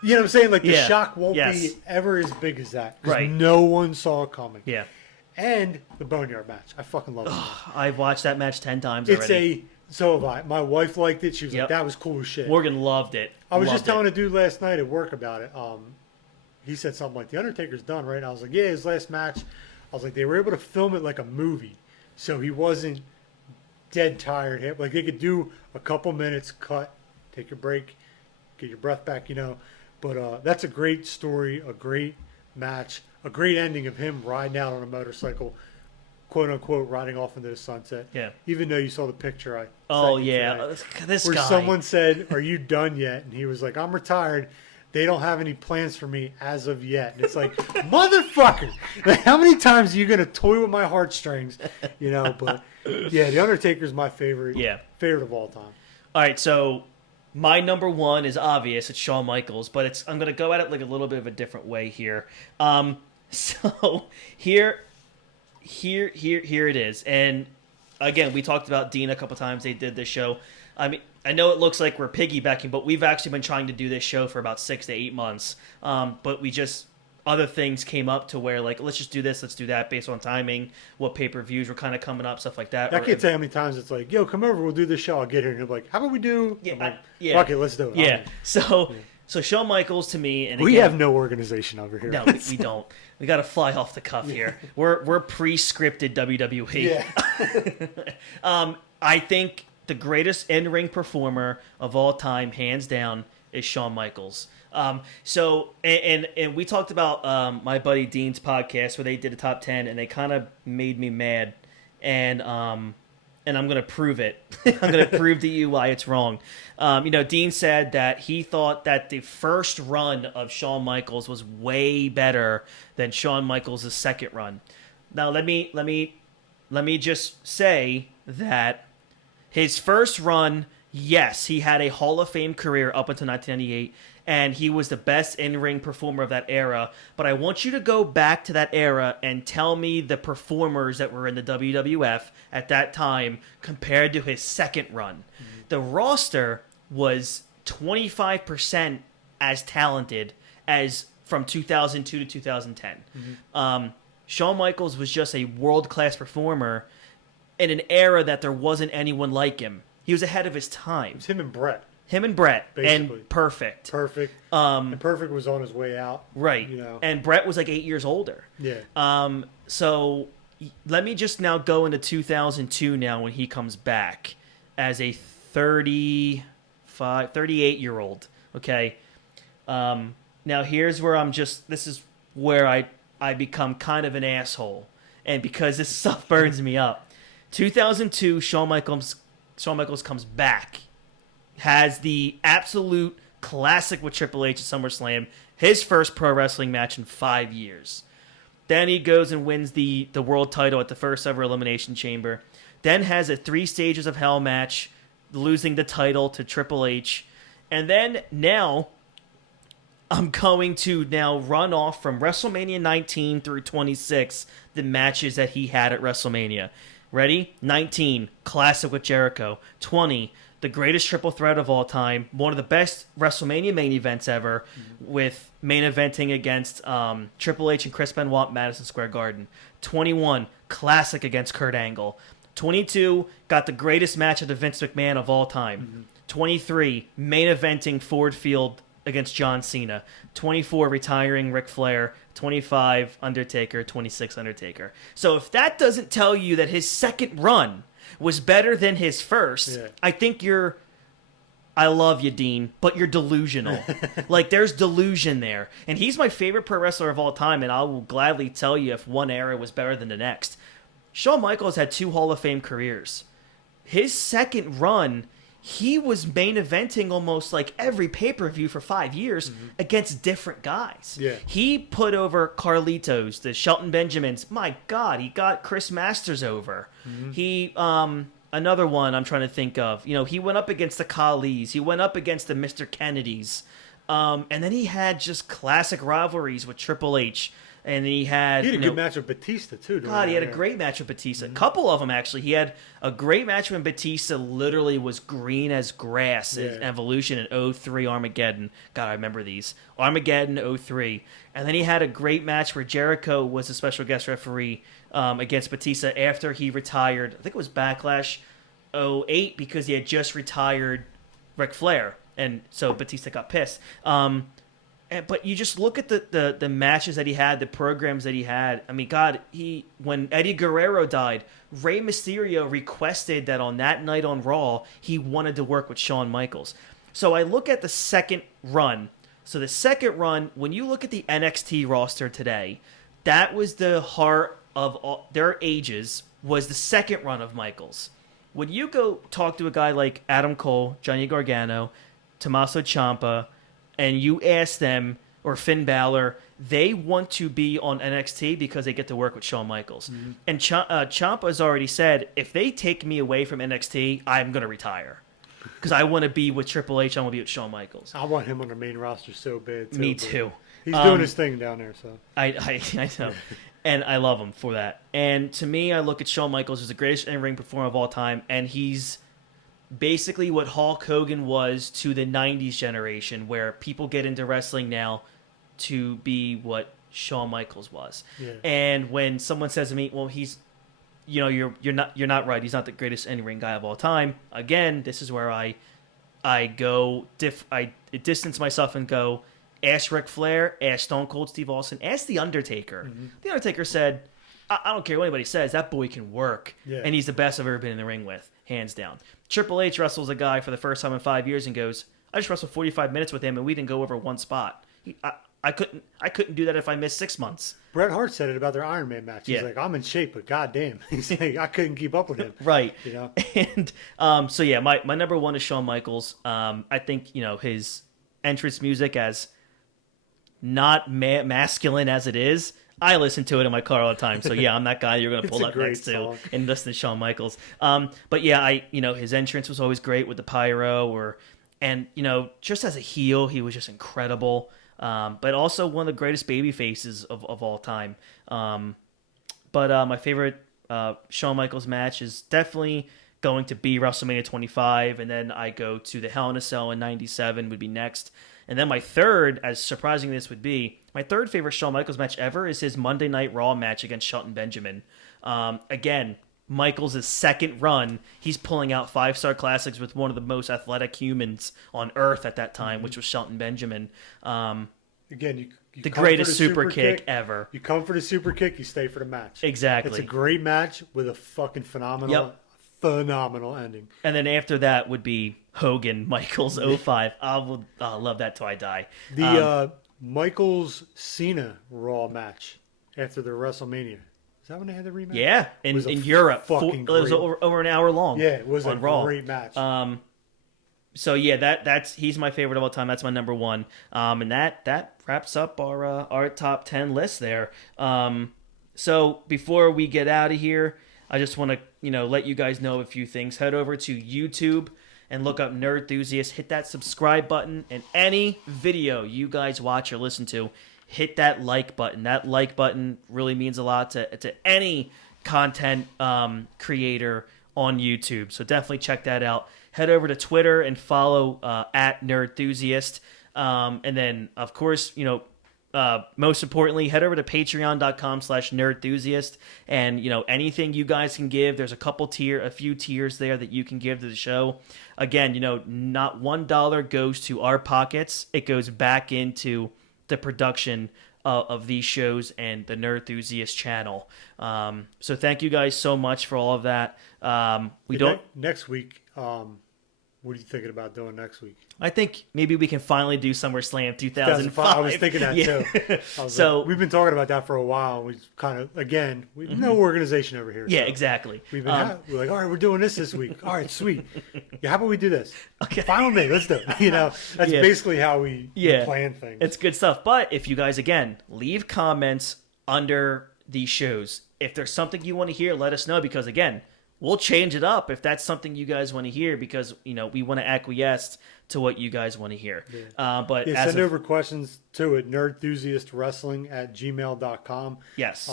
you know what I'm saying? Like the Yeah. shock won't Yes. be ever as big as that. 'Cause Right. no one saw it coming. Yeah. And the Boneyard match. I fucking love it. I've watched that match 10 times It's already. so have I. My wife liked it. She was Yep. like, that was cool as shit. Morgan loved it. I was Loved just telling it. a dude last night at work about it. He said something like, The Undertaker's done, right? And I was like, yeah, his last match. I was like, they were able to film it like a movie. So he wasn't dead tired. Like they could do a couple minutes, cut, take your break, get your breath back, you know. But that's a great story, a great match, a great ending of him riding out on a motorcycle, quote unquote, riding off into the sunset. Yeah. Even though you saw the picture I Oh, sent you yeah. today, This where guy. someone said, "Are you done yet?" And he was like, "I'm retired. They don't have any plans for me as of yet." And it's like, motherfucker, like, how many times are you gonna toy with my heartstrings? You know, but yeah, the Undertaker's my favorite. Yeah. favorite of all time. All right, so my number one is obvious. It's Shawn Michaels, but I'm going to go at it like a little bit of a different way here. So here it is. And again, we talked about Dean a couple times. They did this show. I mean, I know it looks like we're piggybacking, but we've actually been trying to do this show for about 6 to 8 months. But we just other things came up to where like let's just do this, let's do that based on timing, what pay-per-views were kind of coming up, stuff like that. I can't tell you how many times it's like, "Yo, come over, we'll do this show." I'll get here, and he'll be like, "How about we do?" Yeah, I'm like, yeah. "Fuck it, let's do it." Yeah. So Shawn Michaels to me, and We again, have no organization over here. no, we don't. We got to fly off the cuff here. We're pre-scripted WWE. Yeah. I think the greatest in-ring performer of all time, hands down, is Shawn Michaels. So we talked about my buddy Dean's podcast where they did a top 10, and they kind of made me mad, and I'm gonna prove it. I'm gonna prove to you why it's wrong. Dean said that he thought that the first run of Shawn Michaels was way better than Shawn Michaels' second run. Now let me just say that his first run, yes, he had a Hall of Fame career up until 1998, and he was the best in-ring performer of that era. But I want you to go back to that era and tell me the performers that were in the WWF at that time compared to his second run. Mm-hmm. The roster was 25% as talented as from 2002 to 2010. Mm-hmm. Shawn Michaels was just a world-class performer in an era that there wasn't anyone like him. He was ahead of his time. It was him and Brett. Basically. And Perfect. And Perfect was on his way out. Right. And Brett was like 8 years older. Yeah. So let me just now go into 2002 now when he comes back as a 38-year-old. Okay. Now here's where this is where I become kind of an asshole. And because this stuff burns me up. 2002, Shawn Michaels comes back, has the absolute classic with Triple H at SummerSlam, his first pro wrestling match in 5 years. Then he goes and wins the world title at the first ever Elimination Chamber. Then has a 3 Stages of Hell match, losing the title to Triple H. And then now, I'm going to now run off from WrestleMania 19 through 26, the matches that he had at WrestleMania. Ready? 19, classic with Jericho. 20, the greatest triple threat of all time. One of the best WrestleMania main events ever, with main eventing against Triple H and Chris Benoit at Madison Square Garden. 21, classic against Kurt Angle. 22, got the greatest match of the Vince McMahon of all time. Mm-hmm. 23, main eventing Ford Field against John Cena. 24, retiring Ric Flair. 25, Undertaker. 26, Undertaker. So if that doesn't tell you that his second run was better than his first, yeah. I think I love you, Dean, but you're delusional. Like, there's delusion there. And he's my favorite pro wrestler of all time, and I will gladly tell you if one era was better than the next. Shawn Michaels had 2 Hall of Fame careers. His second run, he was main eventing almost like every pay-per-view for 5 years against different guys. Yeah. He put over Carlitos, the Shelton Benjamins. My God, he got Chris Masters over. Mm-hmm. He, another one I'm trying to think of. He went up against the Khali's. He went up against the Mr. Kennedys. And then he had just classic rivalries with Triple H. And he had a good match with Batista, too. God, he had a great match with Batista. A couple of them, actually. He had a great match when Batista literally was green as grass in Evolution in 03 Armageddon. God, I remember these. Armageddon 03. And then he had a great match where Jericho was a special guest referee against Batista after he retired. I think it was Backlash 08 because he had just retired Ric Flair. And so Batista got pissed. But you just look at the matches that he had, the programs that he had. I mean, God, when Eddie Guerrero died, Rey Mysterio requested that on that night on Raw, he wanted to work with Shawn Michaels. So I look at the second run. So the second run, when you look at the NXT roster today, that was the heart of all their ages, was the second run of Michaels. When you go talk to a guy like Adam Cole, Johnny Gargano, Tommaso Ciampa, and you ask them, or Finn Balor, they want to be on NXT because they get to work with Shawn Michaels. Mm-hmm. And Ciampa's already said, if they take me away from NXT, I'm going to retire. Because I want to be with Triple H, I want to be with Shawn Michaels. I want him on the main roster so bad, too. Me too. He's doing his thing down there, so. I know. And I love him for that. And to me, I look at Shawn Michaels as the greatest in-ring performer of all time, and he's basically what Hulk Hogan was to the 90s generation, where people get into wrestling now to be what Shawn Michaels was. Yeah. And when someone says to me, well, he's, you're not right, he's not the greatest in-ring guy of all time, again, this is where I distance myself and go, ask Ric Flair, ask Stone Cold Steve Austin, ask The Undertaker. Mm-hmm. The Undertaker said, I don't care what anybody says. That boy can work, Yeah. and he's the best I've ever been in the ring with, hands down. Triple H wrestles a guy for the first time in 5 years and goes, "I just wrestled 45 minutes with him, and we didn't go over one spot." I couldn't do that if I missed 6 months. Bret Hart said it about their Iron Man match. He's Yeah. like, I'm in shape, but goddamn, he's like, I couldn't keep up with him. Right. You know? And so yeah, my number one is Shawn Michaels. I think his entrance music, as not masculine as it is, I listen to it in my car all the time. So yeah, I'm that guy you're gonna pull a up great next to song. and listen to Shawn Michaels. But yeah, his entrance was always great with the pyro, and just as a heel, he was just incredible. But also one of the greatest baby faces of all time. But my favorite Shawn Michaels match is definitely going to be WrestleMania 25, and then I go to the Hell in a Cell in 97 would be next. And then my third, as surprising as this would be, my third favorite Shawn Michaels match ever is his Monday Night Raw match against Shelton Benjamin. Again, Michaels' second run, he's pulling out 5-star classics with one of the most athletic humans on earth at that time, which was Shelton Benjamin. Again, you The come for greatest super kick ever. You come for the super kick, you stay for the match. Exactly. It's a great match with a fucking phenomenal ending. And then after that would be Hogan, Michaels 05. I'll love that till I die. The Michaels Cena Raw match after the WrestleMania. Is that when they had the rematch? Yeah, It was a in Europe. fucking It was great- over an hour long. Yeah, it was a on Raw. great match. So yeah, he's my favorite of all time. That's my number one. And that wraps up our top 10 list there. So before we get out of here, I just want to let you guys know a few things. Head over to YouTube and look up Nerd Enthusiast. Hit that subscribe button, and any video you guys watch or listen to, hit that like button. That like button really means a lot to any content creator on YouTube. So definitely check that out. Head over to Twitter and follow at Nerd Enthusiast. And then, of course, most importantly, head over to patreon.com/nerdenthusiast. And, anything you guys can give, there's a few tiers there that you can give to the show. Again, not $1 goes to our pockets. It goes back into the production of these shows and the Nerd Enthusiast channel. So thank you guys so much for all of that. Next week, what are you thinking about doing next week? I think maybe we can finally do SummerSlam 2005. I was thinking that too. So we've been talking about that for a while. We kind of, we no organization over here. Yeah, so exactly. We're like, all right, we're doing this week. All right, sweet. Yeah, how about we do this? Okay. Fine with me. Let's do it. That's Yeah. basically how we plan things. It's good stuff. But if you guys, again, leave comments under these shows. If there's something you want to hear, let us know, because, again, we'll change it up if that's something you guys want to hear, because, we want to acquiesce to what you guys want to hear. Yeah. But send over questions to it, nerdenthusiastwrestling@gmail.com. Yes.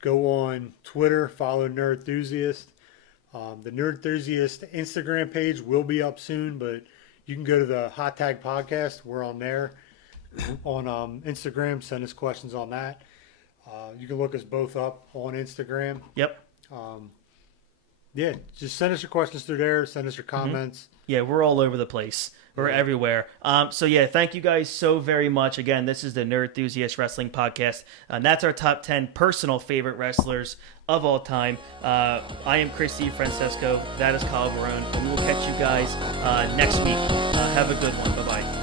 Go on Twitter, follow Nerd Enthusiast. The Nerd Enthusiast Instagram page will be up soon, but you can go to the Hot Tag Podcast. We're on there on Instagram. Send us questions on that. You can look us both up on Instagram. Yep. Yeah, just send us your questions through there. Send us your comments. Yeah, we're all over the place. We're everywhere. So yeah, thank you guys so very much. Again, this is the Nerd Enthusiast Wrestling Podcast, and that's our top 10 personal favorite wrestlers of all time. I am Chris Francesco. That is Kyle Barone, and we will catch you guys next week. Have a good one. Bye-bye.